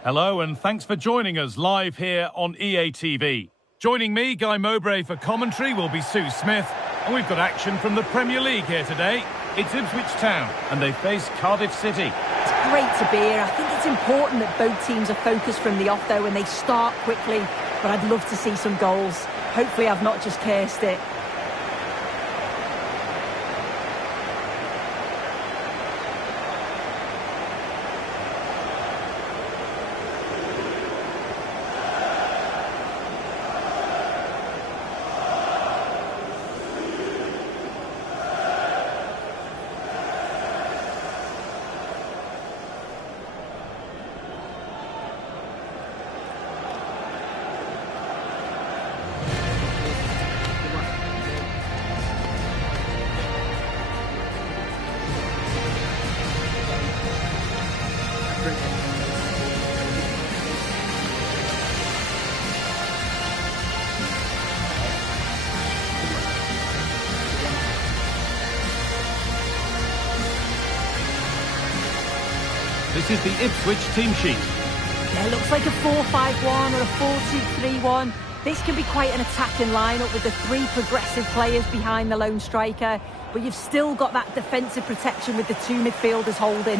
Hello and thanks for joining us live here on EA TV. Joining me, Guy Mowbray, for commentary will be Sue Smith. And we've got action from the Premier League here today. It's Ipswich Town and they face Cardiff City. It's great to be here. I think it's important that both teams are focused from the off though and they start quickly. But I'd love to see some goals. Hopefully I've not just cursed it. This is the Ipswich team sheet. Yeah, looks like a 4-5-1 or a 4-2-3-1. This can be quite an attacking lineup with the three progressive players behind the lone striker, but you've still got that defensive protection with the two midfielders holding.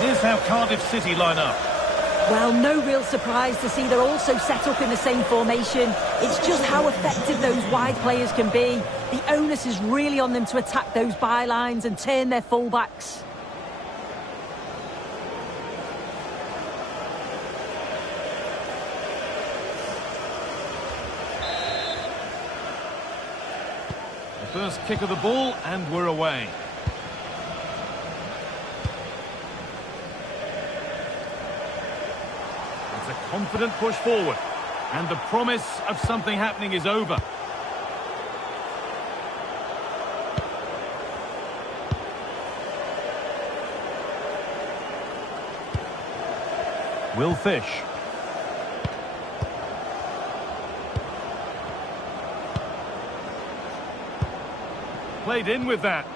Here's how Cardiff City line up. Well, no real surprise to see they're also set up in the same formation. It's just how effective those wide players can be. The onus is really on them to attack those bylines and turn their fullbacks. The first kick of the ball and we're away. It's a confident push forward. And the promise of something happening is over. Will Fish. Played in with that.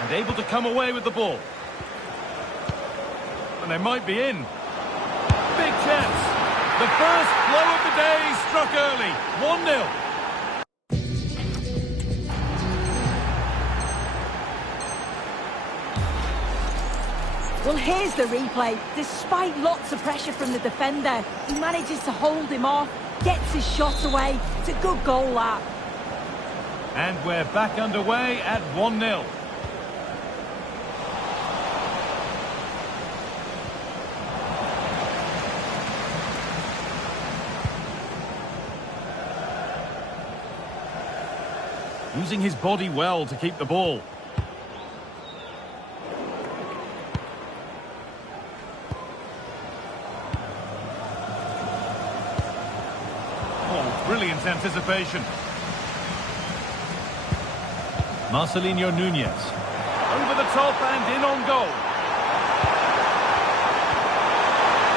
And able to come away with the ball. And they might be in. Big chance. The first blow of the day struck early. 1-0. Well, here's the replay. Despite lots of pressure from the defender, he manages to hold him off, gets his shot away. It's a good goal, that. And we're back underway at 1-0. Using his body well to keep the ball. Brilliant anticipation. Marcelinho Núñez. Over the top and in on goal.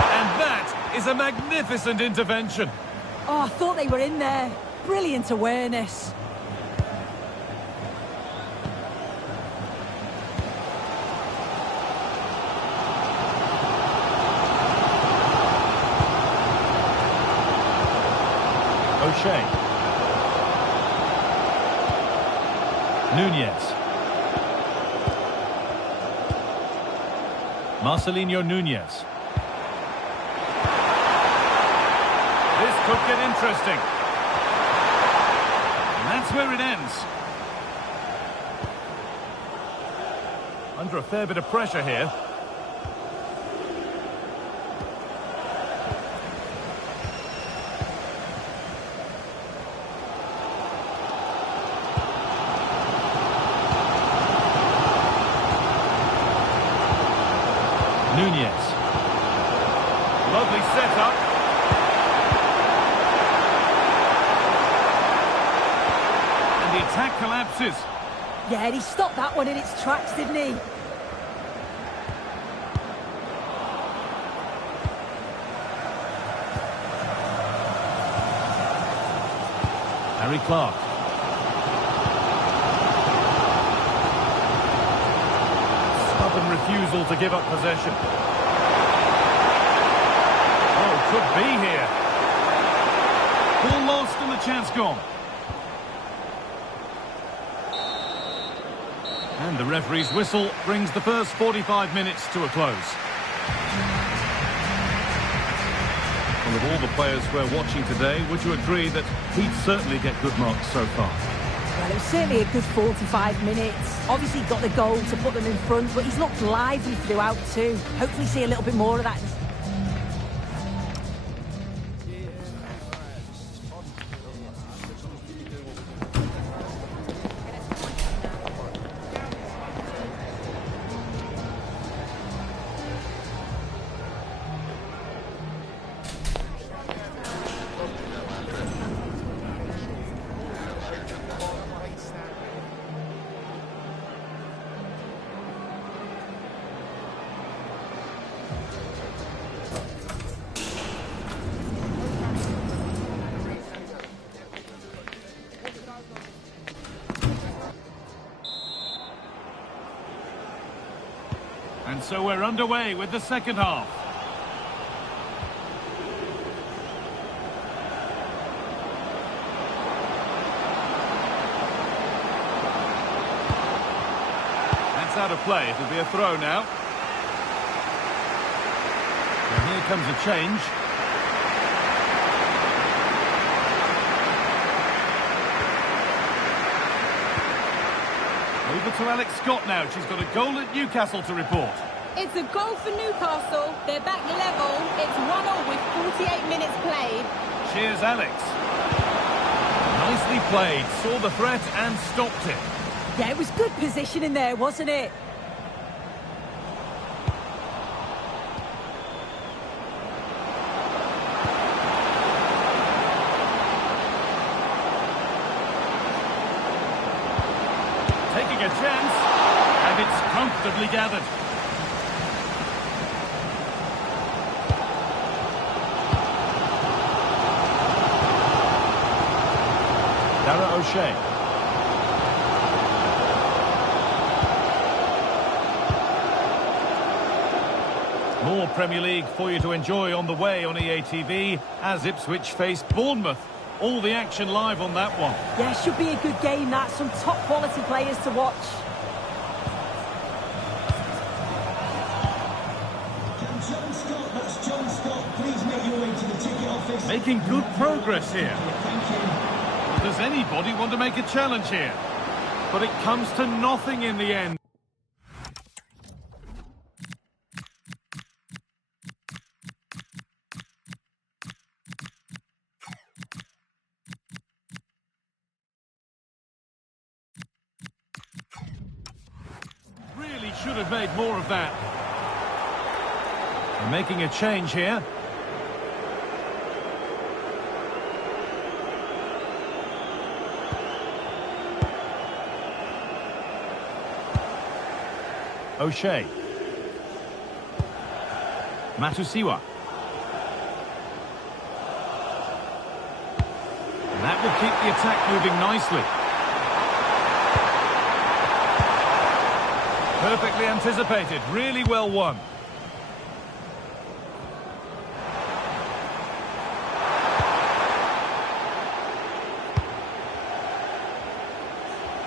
And that is a magnificent intervention. Oh, I thought they were in there. Brilliant awareness. O'Shea. Núñez. Marcelinho Núñez. This could get interesting. And that's where it ends. Under a fair bit of pressure here. Núñez. Lovely setup. And the attack collapses. Yeah, and he stopped that one in its tracks, didn't he? Harry Clark. Stubborn refusal to give up possession. Oh, could be here. Ball lost and the chance gone. And the referee's whistle brings the first 45 minutes to a close. Well, of all the players we're watching today, would you agree that he'd certainly get good marks so far? Well, it was certainly a good 45 minutes. Obviously got the goal to put them in front, but he's looked lively throughout too. Hopefully see a little bit more of that. And so we're underway with the second half. That's out of play. It'll be a throw now. And here comes a change. Over to Alex Scott now. She's got a goal at Newcastle to report. It's a goal for Newcastle. They're back level. It's 1-1 with 48 minutes played. Cheers, Alex. Nicely played. Saw the threat and stopped it. Yeah, it was good positioning there, wasn't it? Taking a chance, and it's comfortably gathered. Dara O'Shea. More Premier League for you to enjoy on the way on EA TV as Ipswich face Bournemouth. All the action live on that one. Yeah, should be a good game, that. Some top quality players to watch. John Scott, that's John Scott. Please make your way to the ticket office. Making good progress here. Thank you. Does anybody want to make a challenge here? But it comes to nothing in the end. Really should have made more of that. They're making a change here. O'Shea. Matusiwa. And that will keep the attack moving nicely. Perfectly anticipated, really well won.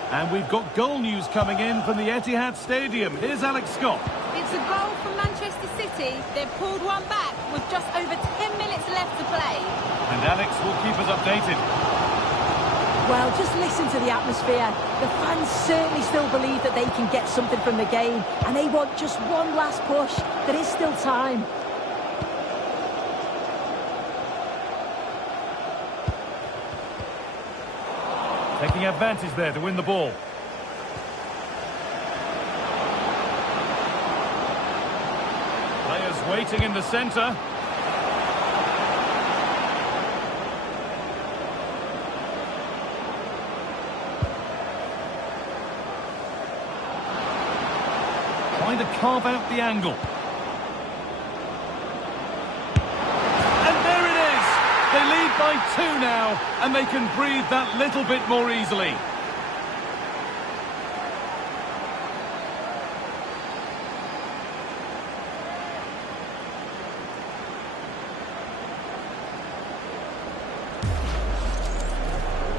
And we've got goal news coming in from the Etihad Stadium. Here's Alex Scott. It's a goal from Manchester City. They've pulled one back with just over 10 minutes left to play. And Alex will keep us updated. Well, just listen to the atmosphere. The fans certainly still believe that they can get something from the game, and they want just one last push. There is still time. Taking advantage there to win the ball. Players waiting in the centre. Trying to carve out the angle. And there it is! They lead by 2 now, and they can breathe that little bit more easily.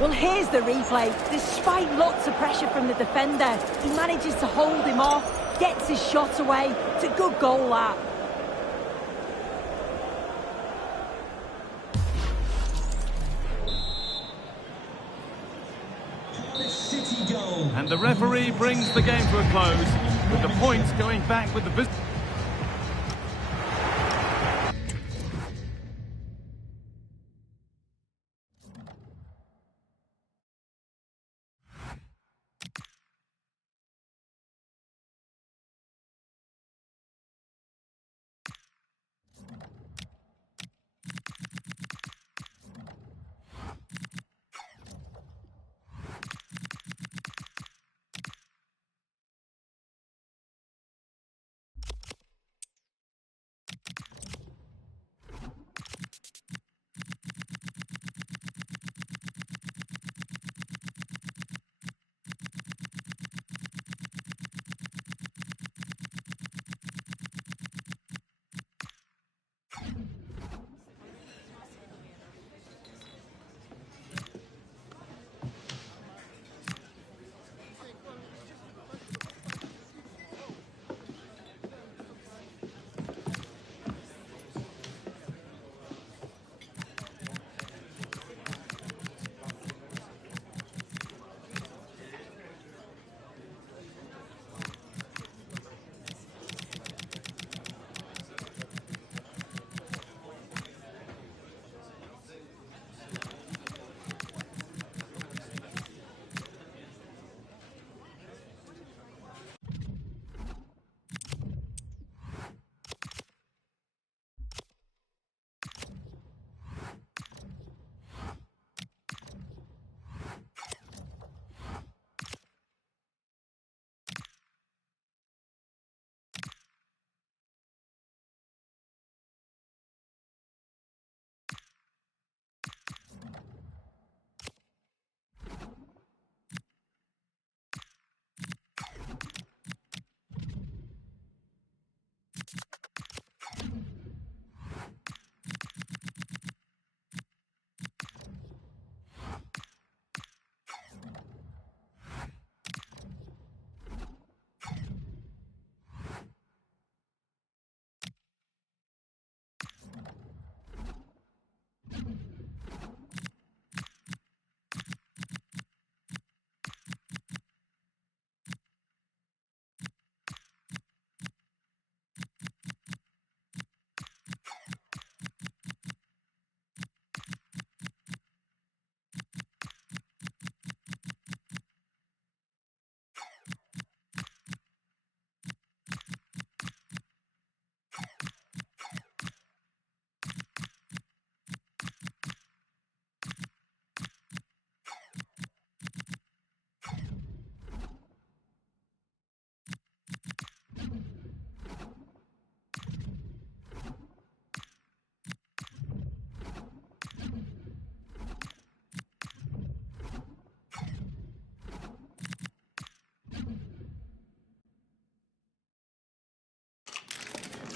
Well, here's the replay. Despite lots of pressure from the defender, he manages to hold him off, gets his shot away. It's a good goal, that. City goal. And the referee brings the game to a close, with the points going back with the visitors.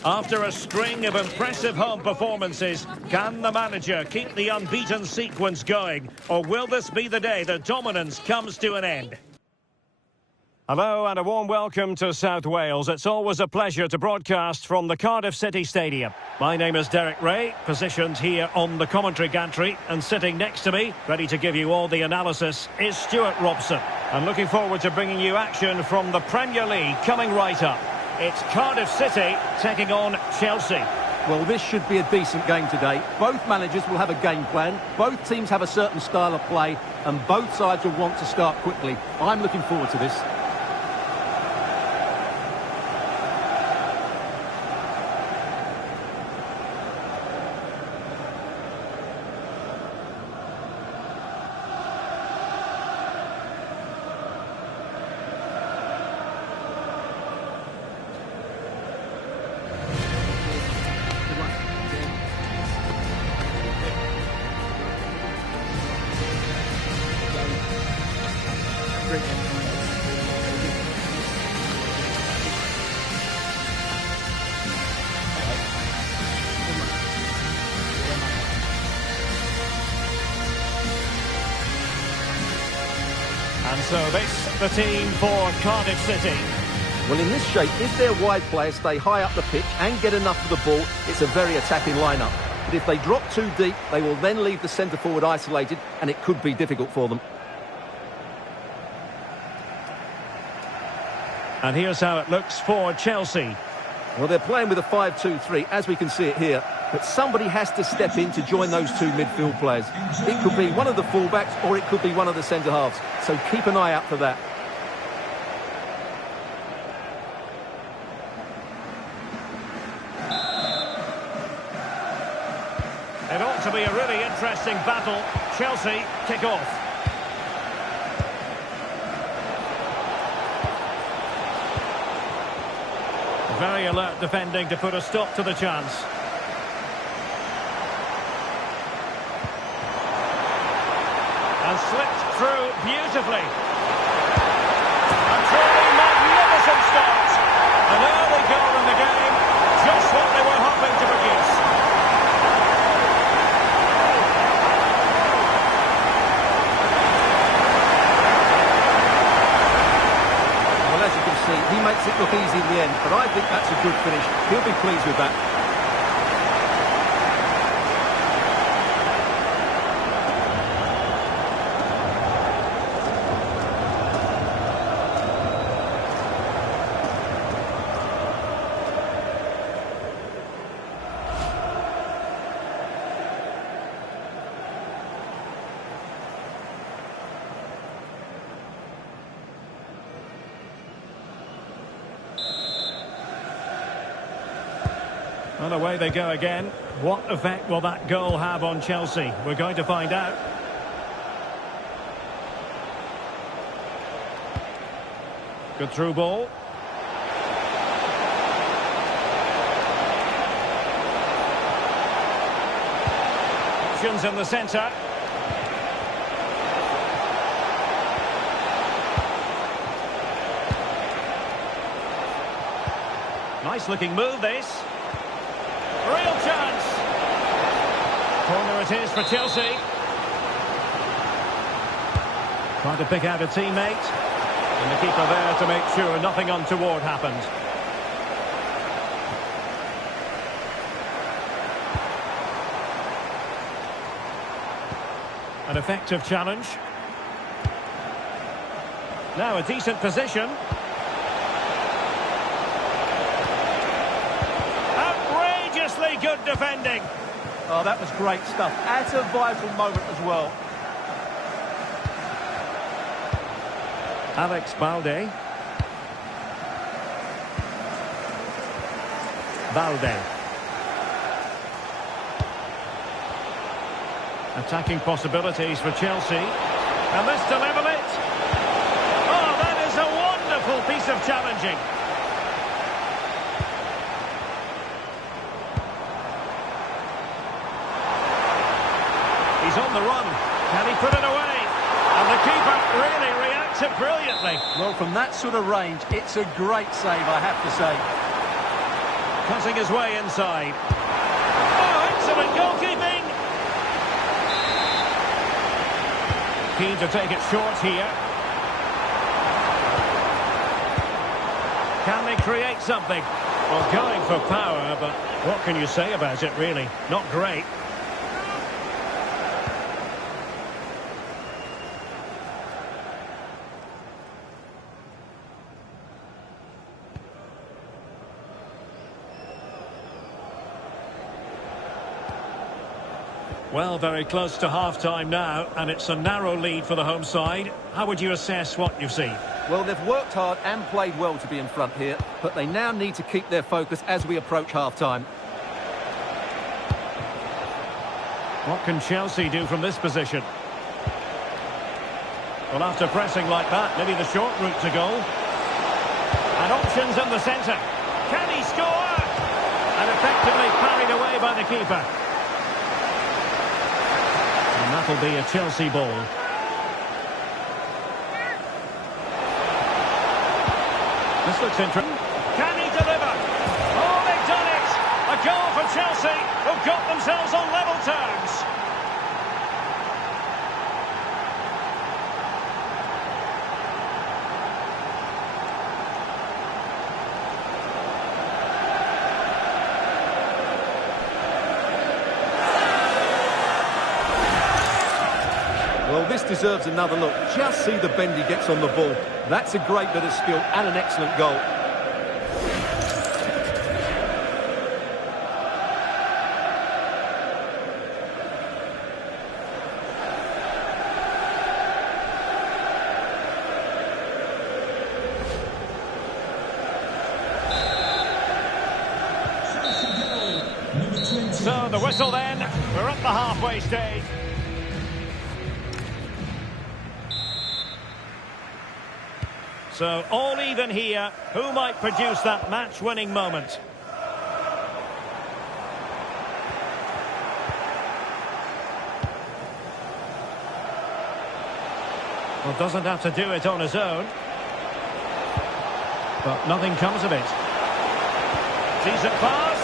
After a string of impressive home performances, can the manager keep the unbeaten sequence going, or will this be the day the dominance comes to an end? Hello and a warm welcome to South Wales. It's always a pleasure to broadcast from the Cardiff City Stadium. My name is Derek Ray, positioned here on the commentary gantry, and sitting next to me, ready to give you all the analysis, is Stuart Robson. I'm looking forward to bringing you action from the Premier League coming right up. It's Cardiff City taking on Chelsea. Well, this should be a decent game today. Both managers will have a game plan. Both teams have a certain style of play, and both sides will want to start quickly. I'm looking forward to this. So this, the team for Cardiff City. Well, in this shape, if their wide players stay high up the pitch and get enough of the ball, it's a very attacking lineup. But if they drop too deep, they will then leave the centre-forward isolated, and it could be difficult for them. And here's how it looks for Chelsea. Well, they're playing with a 5-2-3, as we can see it here. But somebody has to step in to join those two midfield players. It could be one of the fullbacks, or it could be one of the centre-halves. So keep an eye out for that. It ought to be a really interesting battle. Chelsea kick off. Very alert defending to put a stop to the chance. And slipped through beautifully. A truly magnificent start. An early goal in the game. Just what they were hoping to produce. He makes it look easy in the end, but I think that's a good finish. He'll be pleased with that. And away they go again. What effect will that goal have on Chelsea? We're going to find out. Good through ball. Options in the centre. Nice looking move this. Real chance. Corner it is for Chelsea. Trying to pick out a teammate. And the keeper there to make sure nothing untoward happened. An effective challenge. Now a decent position. Good defending. Oh, that was great stuff. At a vital moment as well. Alex Balde. Balde. Attacking possibilities for Chelsea. And this to level it. Oh, that is a wonderful piece of challenging. He's on the run. Can he put it away? And the keeper really reacted brilliantly. Well, from that sort of range, it's a great save, I have to say. Cutting his way inside. Oh, excellent goalkeeping. Keen to take it short here. Can they create something? Well, going for power, but what can you say about it, really? Not great. Well, very close to half-time now, and it's a narrow lead for the home side. How would you assess what you've seen? Well, they've worked hard and played well to be in front here, but they now need to keep their focus as we approach half-time. What can Chelsea do from this position? Well, after pressing like that, maybe the short route to goal. And options in the centre. Can he score? And effectively parried away by the keeper. And that'll be a Chelsea ball. This looks interesting. Can he deliver? Oh, they've done it! A goal for Chelsea, who've got themselves on level terms. this deserves another look. Just see the bend he gets on the ball. That's a great bit of skill and an excellent goal. So the whistle then, we're at the halfway stage. So all even here, who might produce that match-winning moment? Well, doesn't have to do it on his own. But nothing comes of it. Decent pass.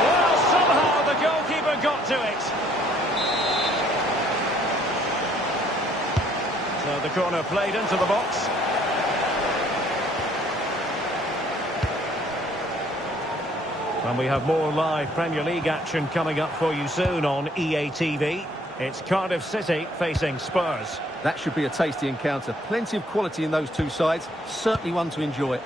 Well, somehow the goalkeeper got to it. So the corner played into the box. And we have more live Premier League action coming up for you soon on EA TV. It's Cardiff City facing Spurs. That should be a tasty encounter. Plenty of quality in those two sides. Certainly one to enjoy.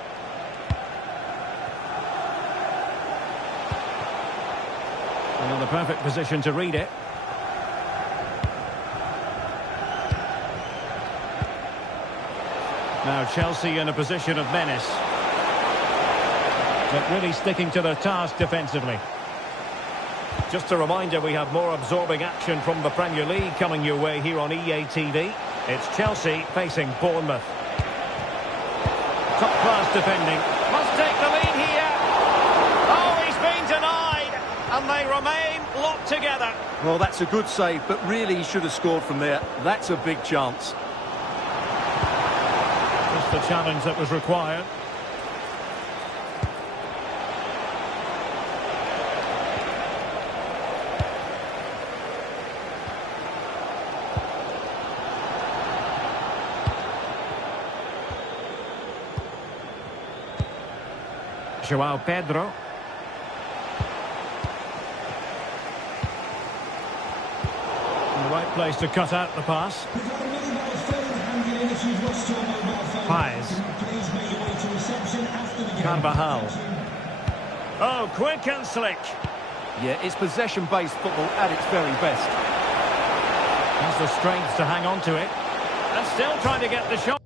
And in the perfect position to read it. Now Chelsea in a position of menace. But really sticking to their task defensively. Just a reminder, we have more absorbing action from the Premier League coming your way here on EA TV. It's Chelsea facing Bournemouth. Top-class defending. Must take the lead here. Oh, he's been denied. And they remain locked together. Well, that's a good save, but really he should have scored from there. That's a big chance. Just the challenge that was required. Joao Pedro. In the right place to cut out the pass. Pires. Carvajal. Oh, quick and slick. Yeah, it's possession-based football at its very best. Has the strength to hang on to it. And still trying to get the shot.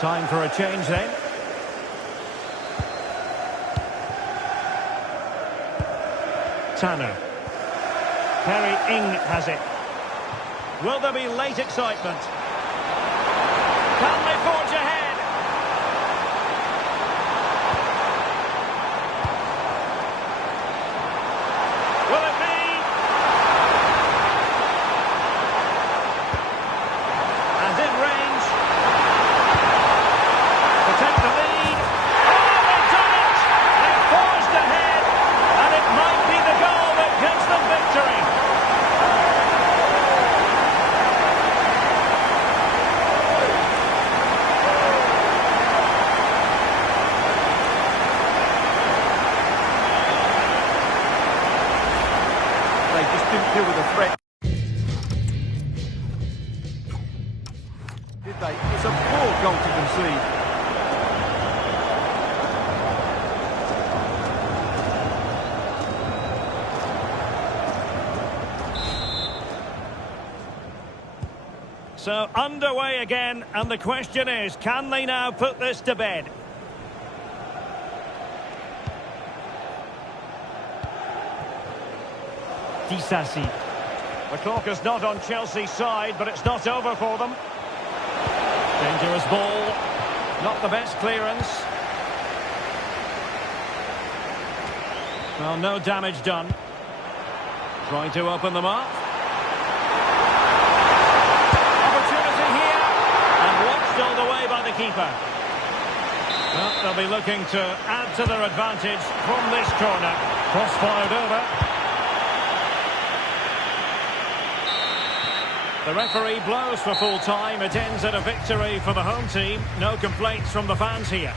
Time for a change then. Tanner. Perry Ing has it. Will there be late excitement? Can they forge ahead? Will it be? And in range. To take the lead. Oh, they've done it! They've forged ahead. And it might be the goal that gives them victory. They just didn't deal with the threat. Did they? It's a poor goal to concede. So underway again, and the question is, can they now put this to bed? Disasi. The clock is not on Chelsea's side, but it's not over for them. Dangerous ball. Not the best clearance. Well, no damage done. Trying to open them up. Opportunity here. And watched all the way by the keeper. Well, they'll be looking to add to their advantage from this corner. Cross-fired over. The referee blows for full time. It ends at a victory for the home team. No complaints from the fans here.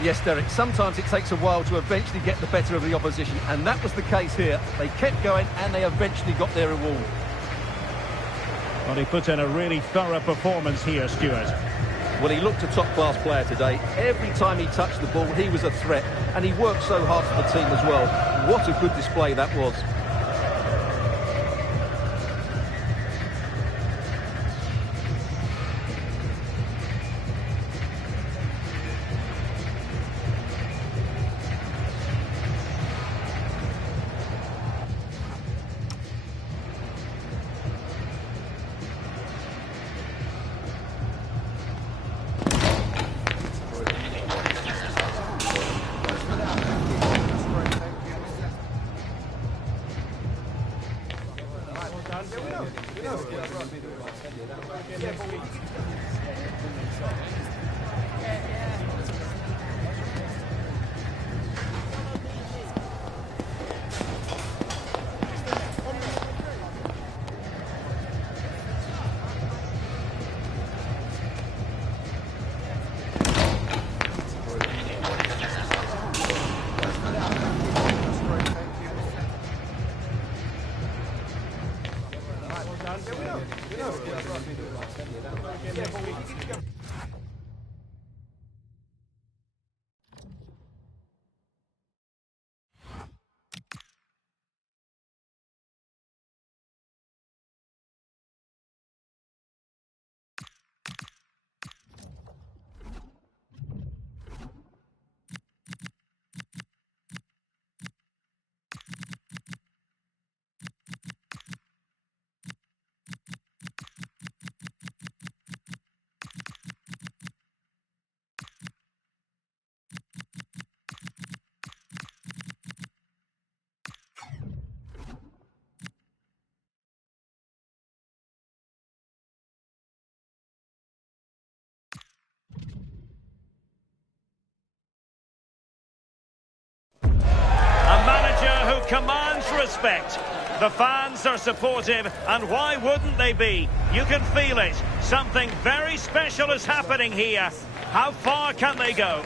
Yes, Derek, sometimes it takes a while to eventually get the better of the opposition, and that was the case here. They kept going and they eventually got their reward. Well, he put in a really thorough performance here, Stuart. Well, he looked a top-class player today. Every time he touched the ball, he was a threat, and he worked so hard for the team as well. What a good display that was. Commands respect. The fans are supportive, and why wouldn't they be? You can feel it. Something very special is happening here. How far can they go?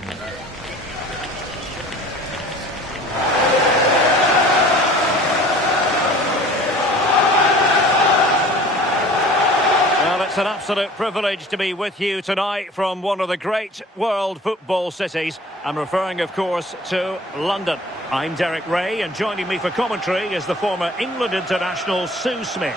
Well, it's an absolute privilege to be with you tonight from one of the great world football cities. I'm referring, of course, to London. I'm Derek Ray, and joining me for commentary is the former England international Sue Smith.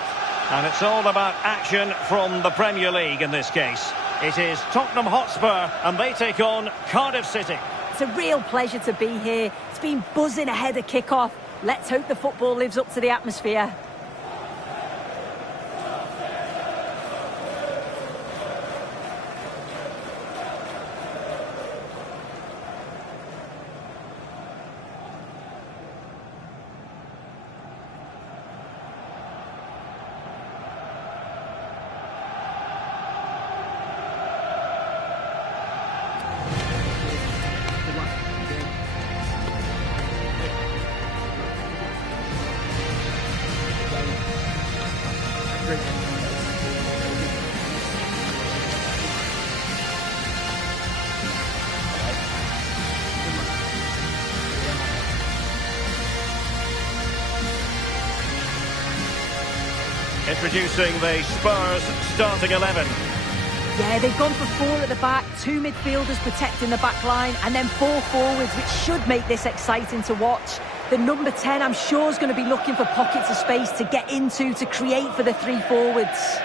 And it's all about action from the Premier League in this case. It is Tottenham Hotspur, and they take on Cardiff City. It's a real pleasure to be here. It's been buzzing ahead of kick-off. Let's hope the football lives up to the atmosphere. Introducing the Spurs starting 11. Yeah, they've gone for 4 at the back, 2 midfielders protecting the back line, and then 4 forwards, which should make this exciting to watch. The number 10, I'm sure, is going to be looking for pockets of space to get into, to create for the 3 forwards.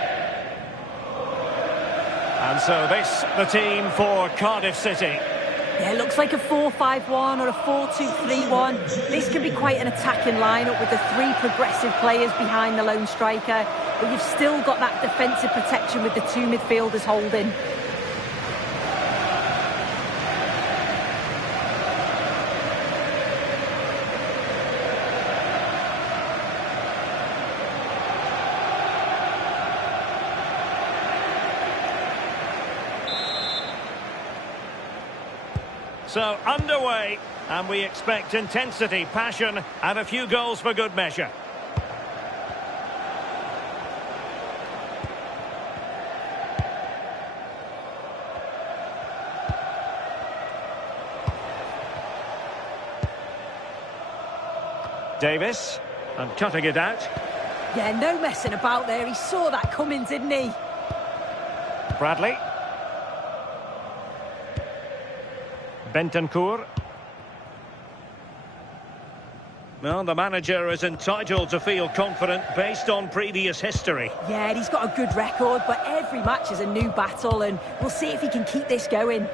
And so this, the team for Cardiff City. Yeah, it looks like a 4-5-1 or a 4-2-3-1. This can be quite an attacking lineup with the 3 progressive players behind the lone striker. But you've still got that defensive protection with the 2 midfielders holding. So, underway, and we expect intensity, passion, and a few goals for good measure. Davis, and cutting it out. Yeah, no messing about there. He saw that coming, didn't he? Bradley. Bentancur. Well, the manager is entitled to feel confident based on previous history. Yeah, and he's got a good record, but every match is a new battle, and we'll see if he can keep this going.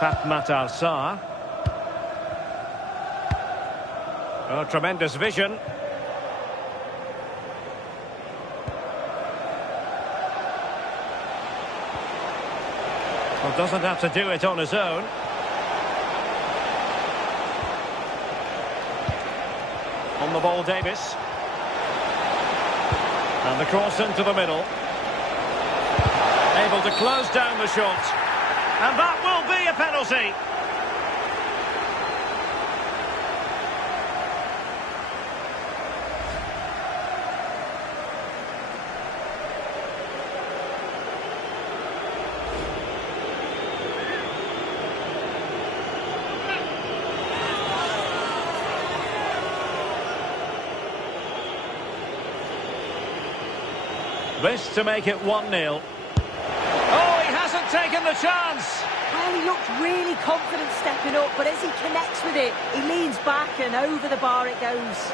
Matar Sarr. Oh, tremendous vision. Well, doesn't have to do it on his own. On the ball, Davis. And the cross into the middle. Able to close down the shot. And that will be a penalty. This to make it 1-0. Oh, he hasn't taken the chance. Well, he looked really confident stepping up, but as he connects with it, he leans back and over the bar it goes.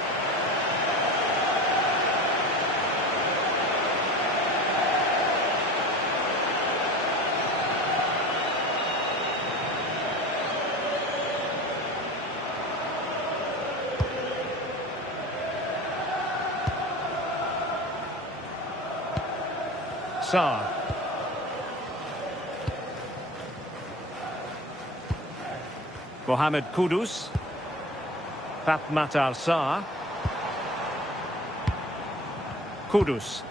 Sarr. Mohamed Kudus. Matar Sarr. Kudus.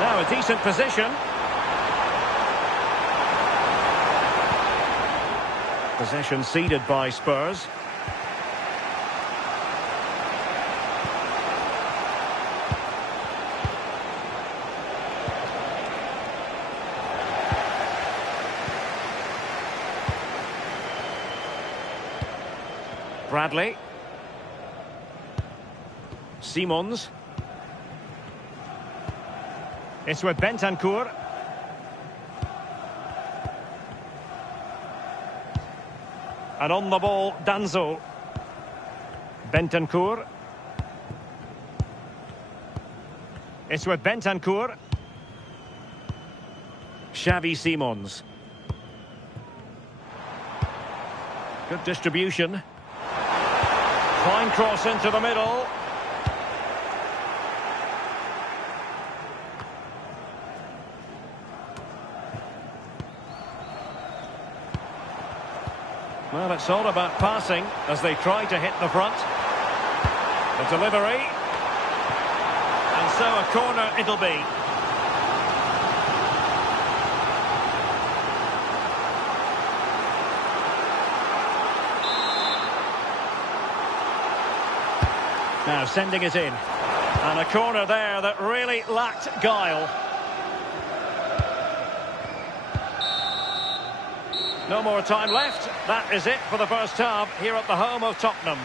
Now a decent position. Possession ceded by Spurs. Bradley. Simons. It's with Bentancur. And on the ball, Danzo. Bentancur. It's with Bentancur. Xavi Simons. Good distribution. Fine cross into the middle. Well, it's all about passing as they try to hit the front. The delivery. And so a corner it'll be. Now sending it in. And a corner there that really lacked guile. No more time left. That is it for the first half here at the home of Tottenham.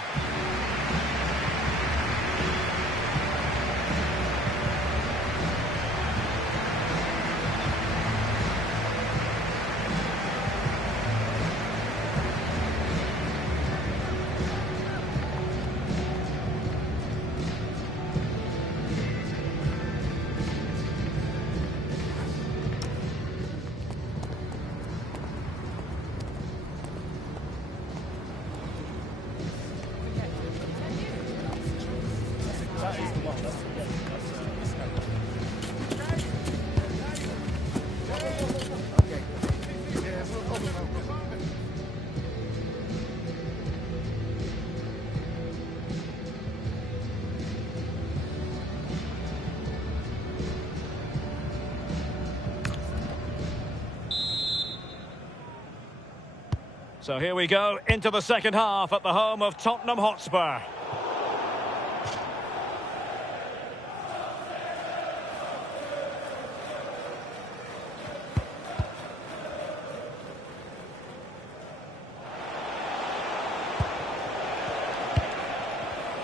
So here we go into the second half at the home of Tottenham Hotspur.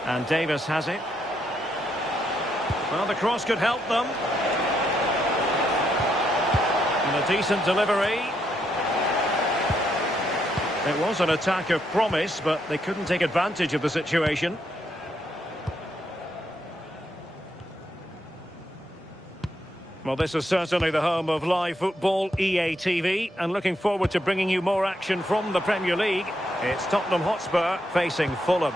And Davis has it. Well, the cross could help them. And a decent delivery. It was an attack of promise, but they couldn't take advantage of the situation. Well, this is certainly the home of live football, EA TV, and looking forward to bringing you more action from the Premier League. It's Tottenham Hotspur facing Fulham.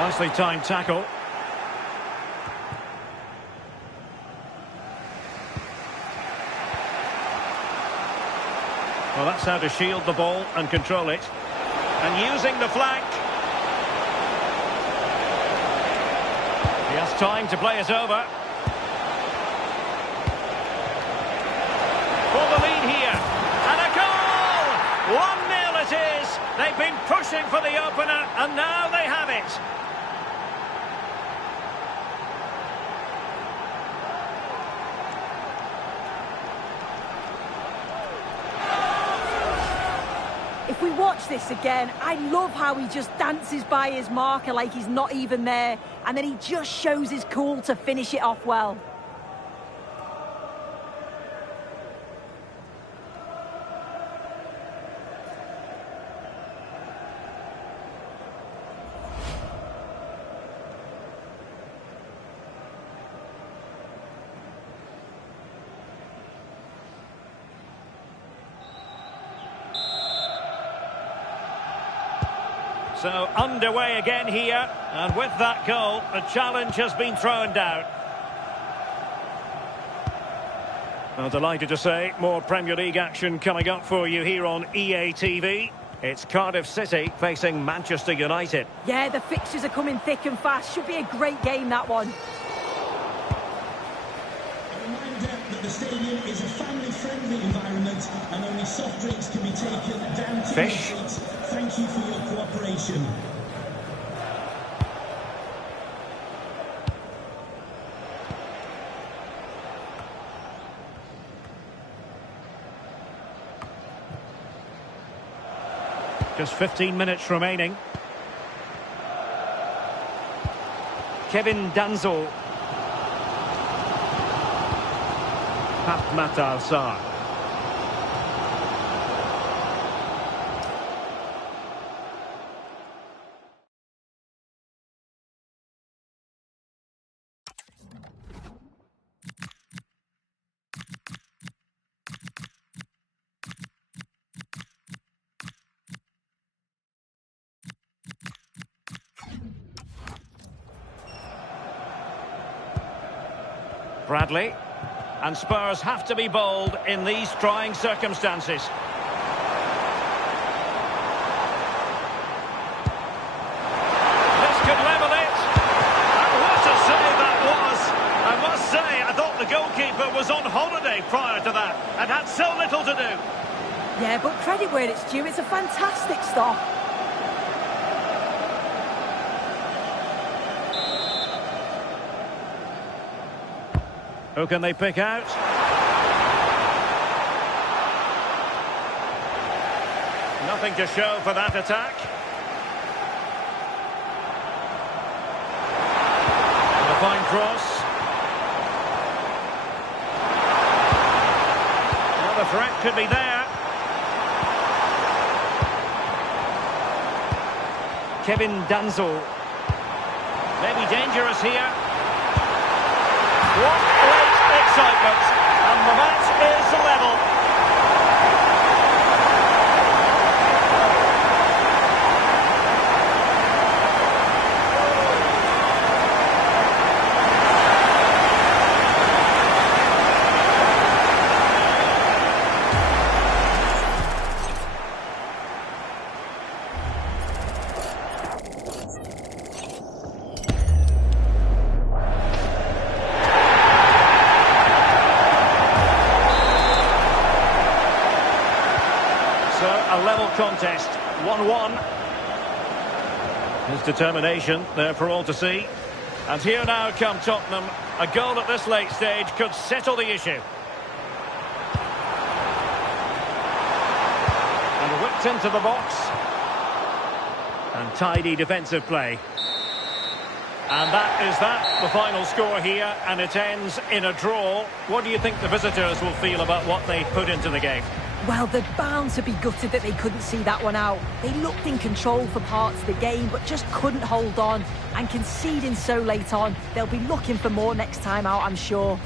Nicely timed tackle. Well, that's how to shield the ball and control it. And using the flank. He has time to play it over. For the lead here. And a goal! 1-0 it is. They've been pushing for the opener, and now they have it. If we watch this again, I love how he just dances by his marker like he's not even there, and then he just shows his cool to finish it off well. So underway again here, and with that goal, the challenge has been thrown down. Well, delighted to say, more Premier League action coming up for you here on EA TV. It's Cardiff City facing Manchester United. Yeah, the fixtures are coming thick and fast. Should be a great game, that one. A reminder that the stadium is a family-friendly environment and only soft drinks can be taken down to your seats. Thank you for your cooperation. Just 15 minutes remaining. Kevin Danzo. Pat Al-Sar. Bradley, and Spurs have to be bold in these trying circumstances. This could level it, and what a save that was. I must say, I thought the goalkeeper was on holiday prior to that and had so little to do. Yeah, but credit where it's due, it's a fantastic stop. Who can they pick out? Nothing to show for that attack. And a fine cross. Well, the threat could be there. Kevin Danzo. Maybe dangerous here. What great excitement, and the match is level. a level contest, 1-1. His determination there for all to see. And here now come Tottenham. A goal at this late stage could settle the issue. And whipped into the box. And tidy defensive play. And that is the final score here, and it ends in a draw. What do you think the visitors will feel about what they put into the game? Well, they're bound to be gutted that they couldn't see that one out. They looked in control for parts of the game, but just couldn't hold on. And conceding so late on, they'll be looking for more next time out, I'm sure.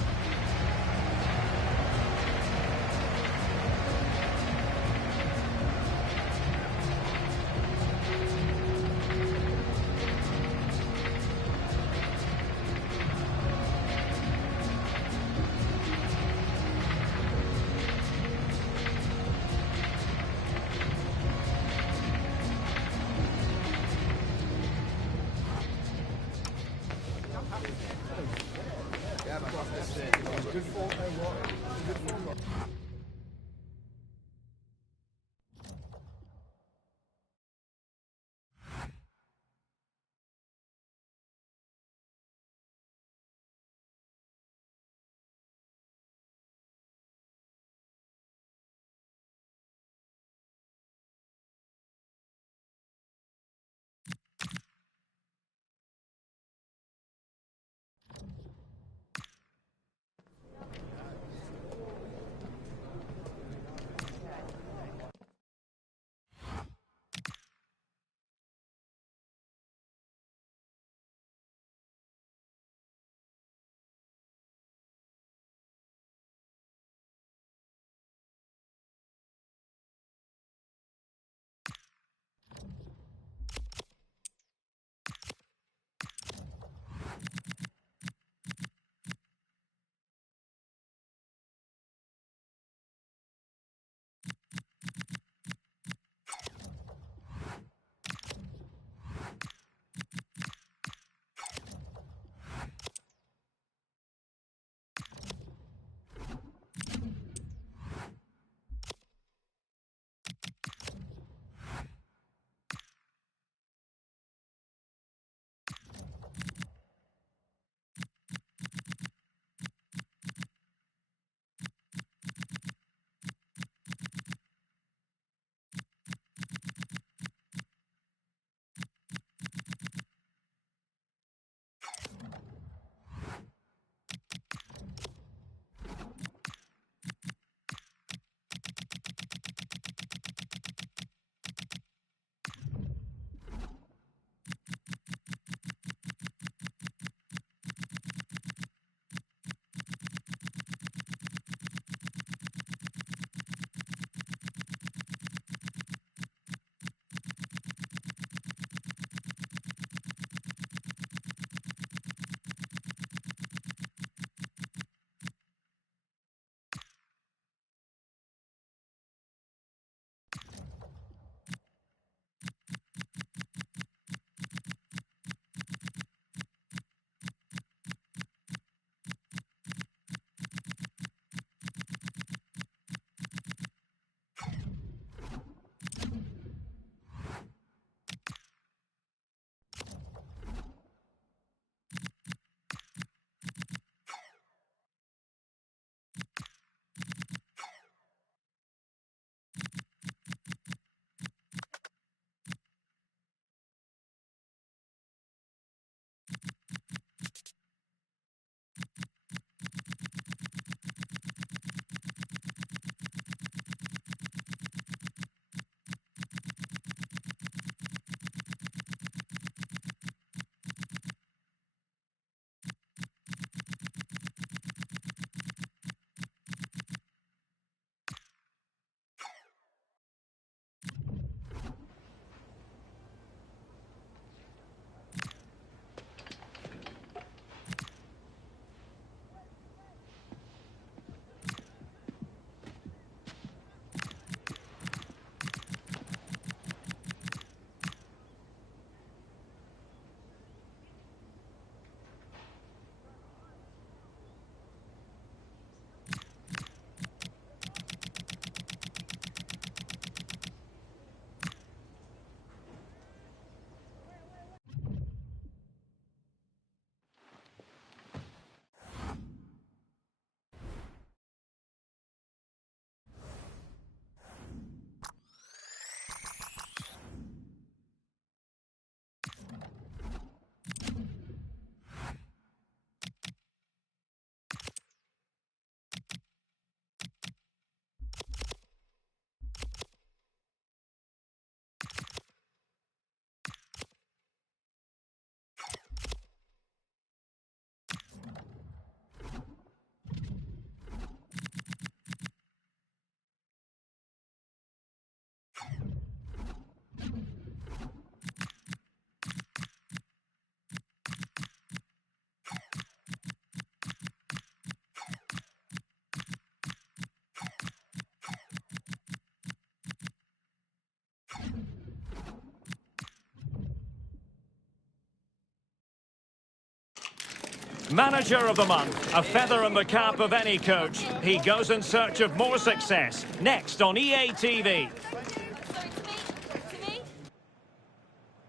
Manager of the month, a feather in the cap of any coach. He goes in search of more success. Next on EA TV.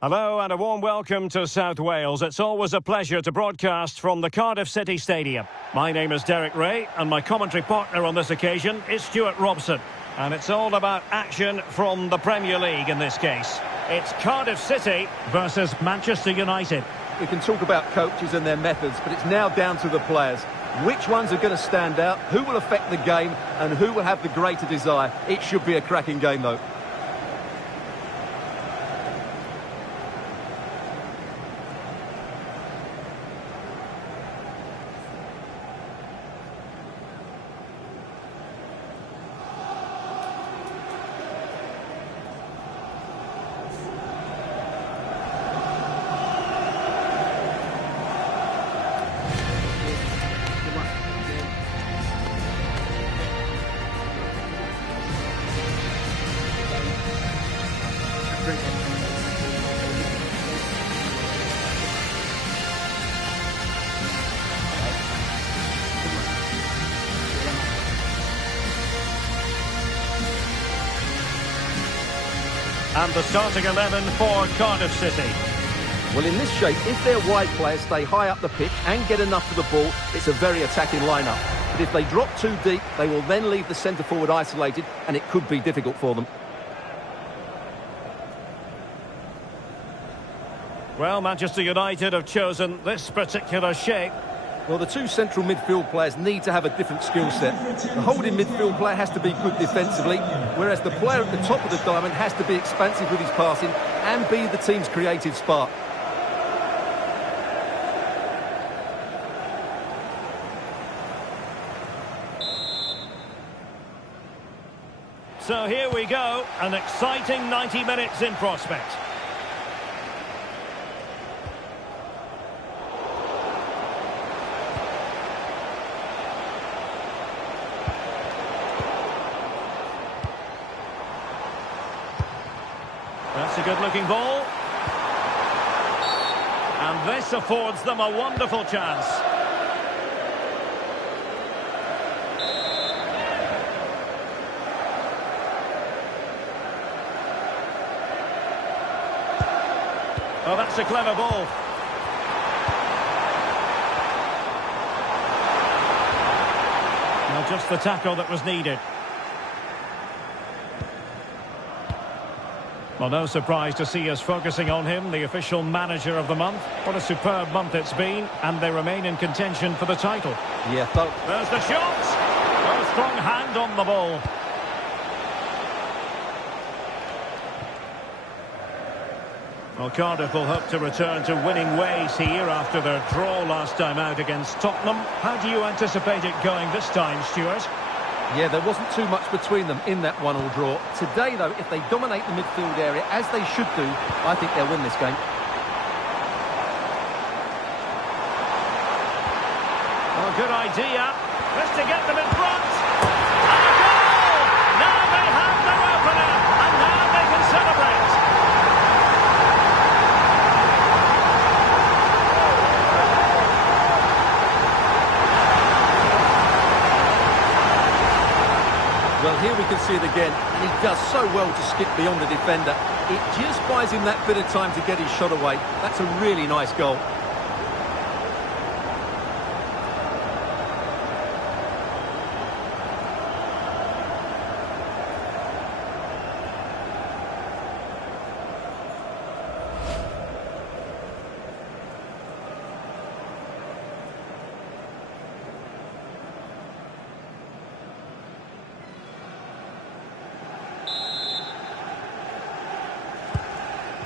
Hello and a warm welcome to South Wales. It's always a pleasure to broadcast from the Cardiff City Stadium. My name is Derek Ray and my commentary partner on this occasion is Stuart Robson. And it's all about action from the Premier League in this case. It's Cardiff City versus Manchester United. We can talk about coaches and their methods, but it's now down to the players. Which ones are going to stand out, who will affect the game, and who will have the greater desire. It should be a cracking game, though. And the starting 11 for Cardiff City. Well, in this shape, if their wide players stay high up the pitch and get enough for the ball, it's a very attacking lineup. But if they drop too deep, they will then leave the centre-forward isolated, and it could be difficult for them. Well, Manchester United have chosen this particular shape. Well, the two central midfield players need to have a different skill set. The holding midfield player has to be good defensively, whereas the player at the top of the diamond has to be expansive with his passing and be the team's creative spark. So here we go, an exciting 90 minutes in prospect. That's a good-looking ball. And this affords them a wonderful chance. Oh, that's a clever ball. Well, just the tackle that was needed. Well, no surprise to see us focusing on him, the official manager of the month. What a superb month it's been, and they remain in contention for the title. Yeah, there's the shot. Oh, strong hand on the ball. Well, Cardiff will hope to return to winning ways here after their draw last time out against Tottenham. How do you anticipate it going this time, Stuart? Yeah, there wasn't too much between them in that 1-1 draw. Today, though, if they dominate the midfield area, as they should do, I think they'll win this game. Well, good idea. Just to get them in front. And a goal! Now they have their opener, and now they can celebrate. Well, here we can see it again, and he does so well to skip beyond the defender. It just buys him that bit of time to get his shot away. That's a really nice goal.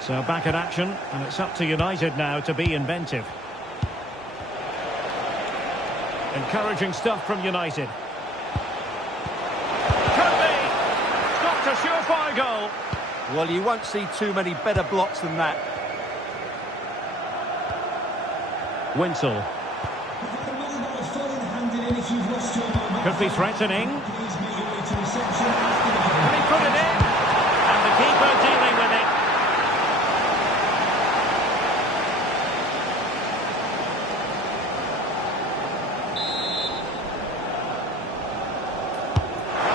So back in action, and it's up to United now to be inventive. Encouraging stuff from United. Could be! Stopped a surefire goal. Well, you won't see too many better blocks than that. Winsell. Could be threatening. Can he put it in? And the keeper dealing with it.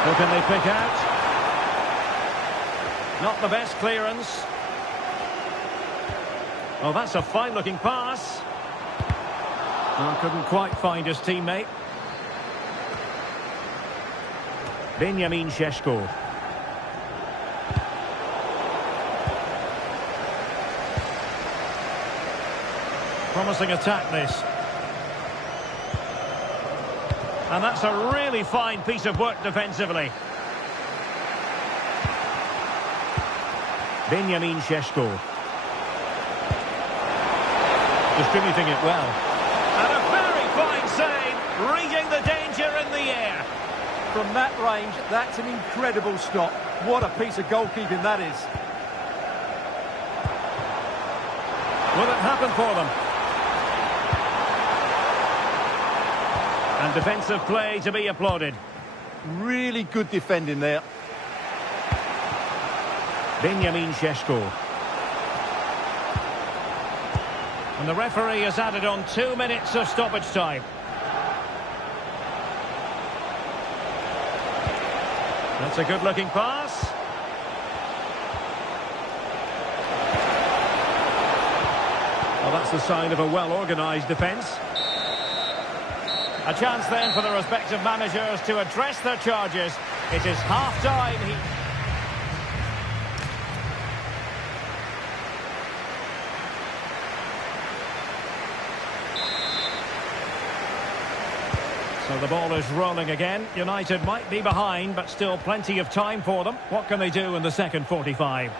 Who can they pick out? Not the best clearance. Oh, that's a fine-looking pass. Oh, couldn't quite find his teammate. Benjamin Šeško. Promising attack, this. And that's a really fine piece of work defensively. Benjamin Šeško. Distributing it well. And a very fine save, reading the danger in the air. From that range, that's an incredible stop. What a piece of goalkeeping that is. Will it happen for them? And defensive play to be applauded. Really good defending there. Benjamin Šeško. And the referee has added on 2 minutes of stoppage time. That's a good-looking pass. Well, that's the sign of a well-organised defence. A chance then for the respective managers to address their charges. It is half-time. So the ball is rolling again. United might be behind, but still plenty of time for them. What can they do in the second 45?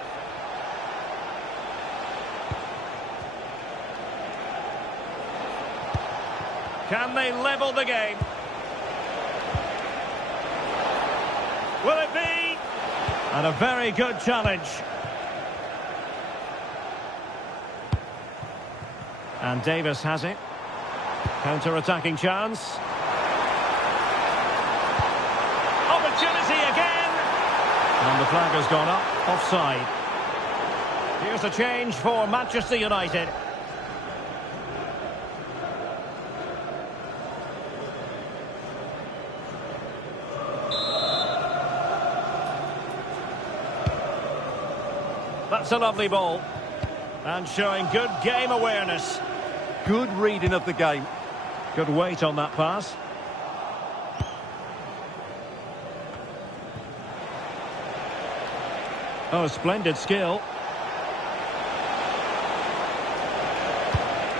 Can they level the game? Will it be? And a very good challenge. And Davis has it. Counter-attacking chance. Opportunity again. And the flag has gone up. Offside. Here's a change for Manchester United. That's a lovely ball. And showing good game awareness. Good reading of the game. Good weight on that pass. Oh, splendid skill.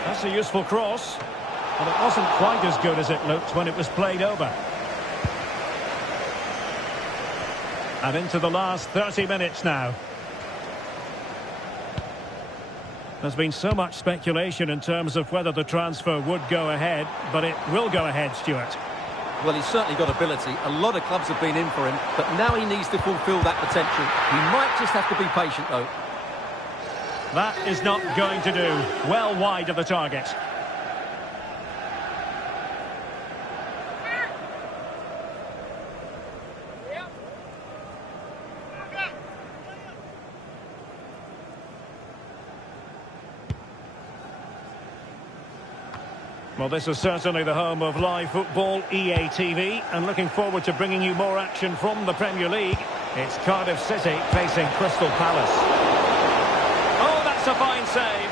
That's a useful cross. And it wasn't quite as good as it looked when it was played over. And into the last 30 minutes now. There's been so much speculation in terms of whether the transfer would go ahead, but it will go ahead, Stuart. Well, he's certainly got ability. A lot of clubs have been in for him, but now he needs to fulfil that potential. He might just have to be patient, though. That is not going to do. Well wide of the target. Well, this is certainly the home of live football, EA TV, and looking forward to bringing you more action from the Premier League. It's Cardiff City facing Crystal Palace. Oh, that's a fine save.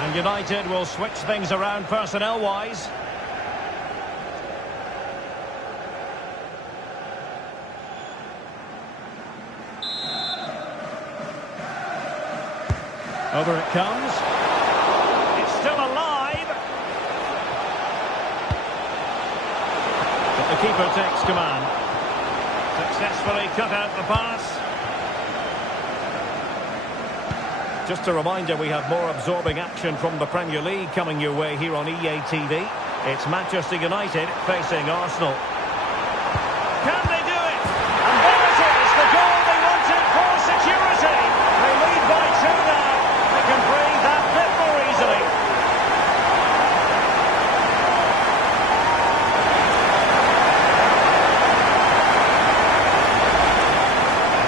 And United will switch things around personnel-wise. Over it comes. It's still alive. The keeper takes command. Successfully cut out the pass. Just a reminder, we have more absorbing action from the Premier League coming your way here on EA TV. It's Manchester United facing Arsenal. Can they do it? And there it is, the goal they wanted for security. They lead by 2 now. They can breathe that bit more easily.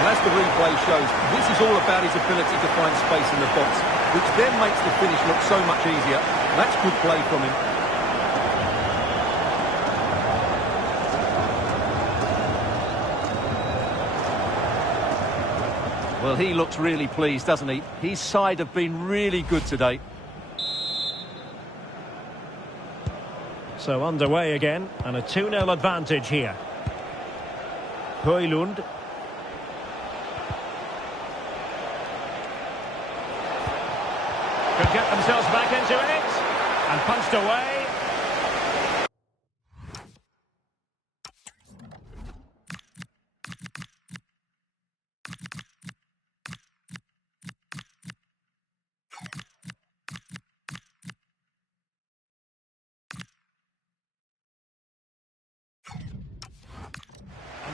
As the replay shows, this is all about his ability to find space in the box, which then makes the finish look so much easier. That's good play from him. Well, he looks really pleased, doesn't he? His side have been really good today. So underway again, and a 2-0 advantage here. Højlund. Could get themselves back into it, and punched away.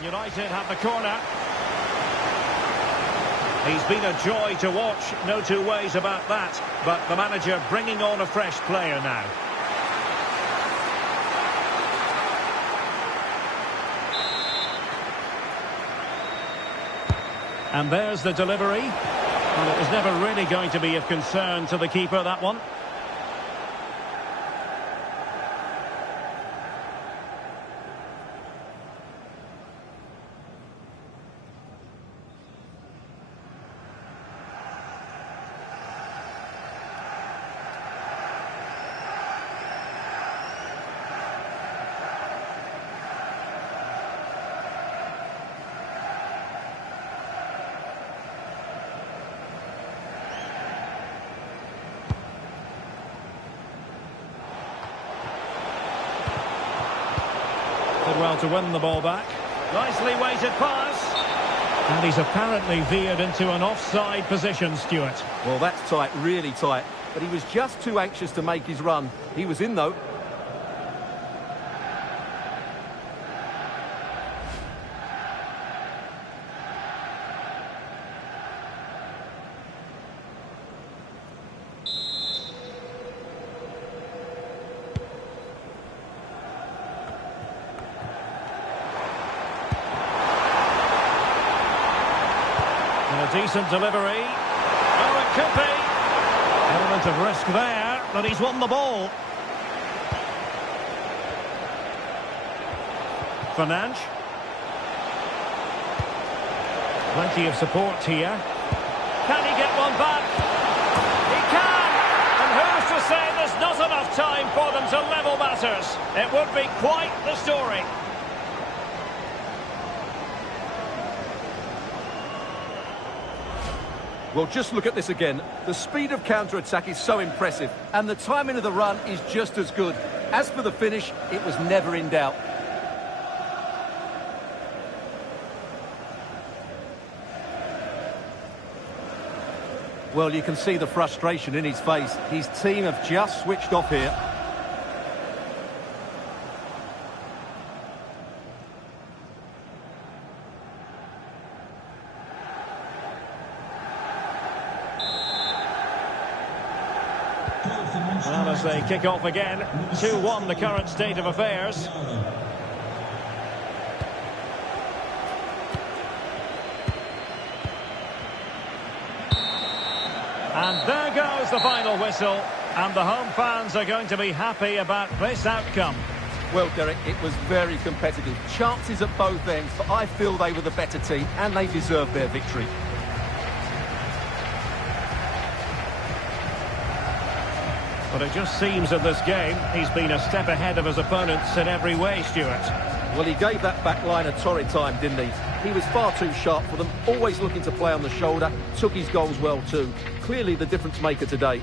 United have the corner. He's been a joy to watch, no two ways about that. But the manager bringing on a fresh player now. And there's the delivery. Well, it was never really going to be of concern to the keeper, that one. Did well to win the ball back. Nicely weighted pass. And he's apparently veered into an offside position, Stuart. Well, that's tight, really tight. But he was just too anxious to make his run. He was in, though. Decent delivery. Oh, it could be. Element of risk there, but he's won the ball. Fernandes. Plenty of support here. Can he get one back? He can! And who's to say there's not enough time for them to level matters? It would be quite the story. Well, just look at this again. The speed of counter-attack is so impressive, and the timing of the run is just as good. As for the finish, it was never in doubt. Well, you can see the frustration in his face. His team have just switched off here. Well, as they kick off again, 2-1 the current state of affairs. And there goes the final whistle, and the home fans are going to be happy about this outcome. Well, Derek, it was very competitive. Chances at both ends, but I feel they were the better team, and they deserved their victory. But it just seems in this game he's been a step ahead of his opponents in every way, Stuart. Well, he gave that back line a torrid time, didn't he? He was far too sharp for them, always looking to play on the shoulder, took his goals well too. Clearly the difference maker today.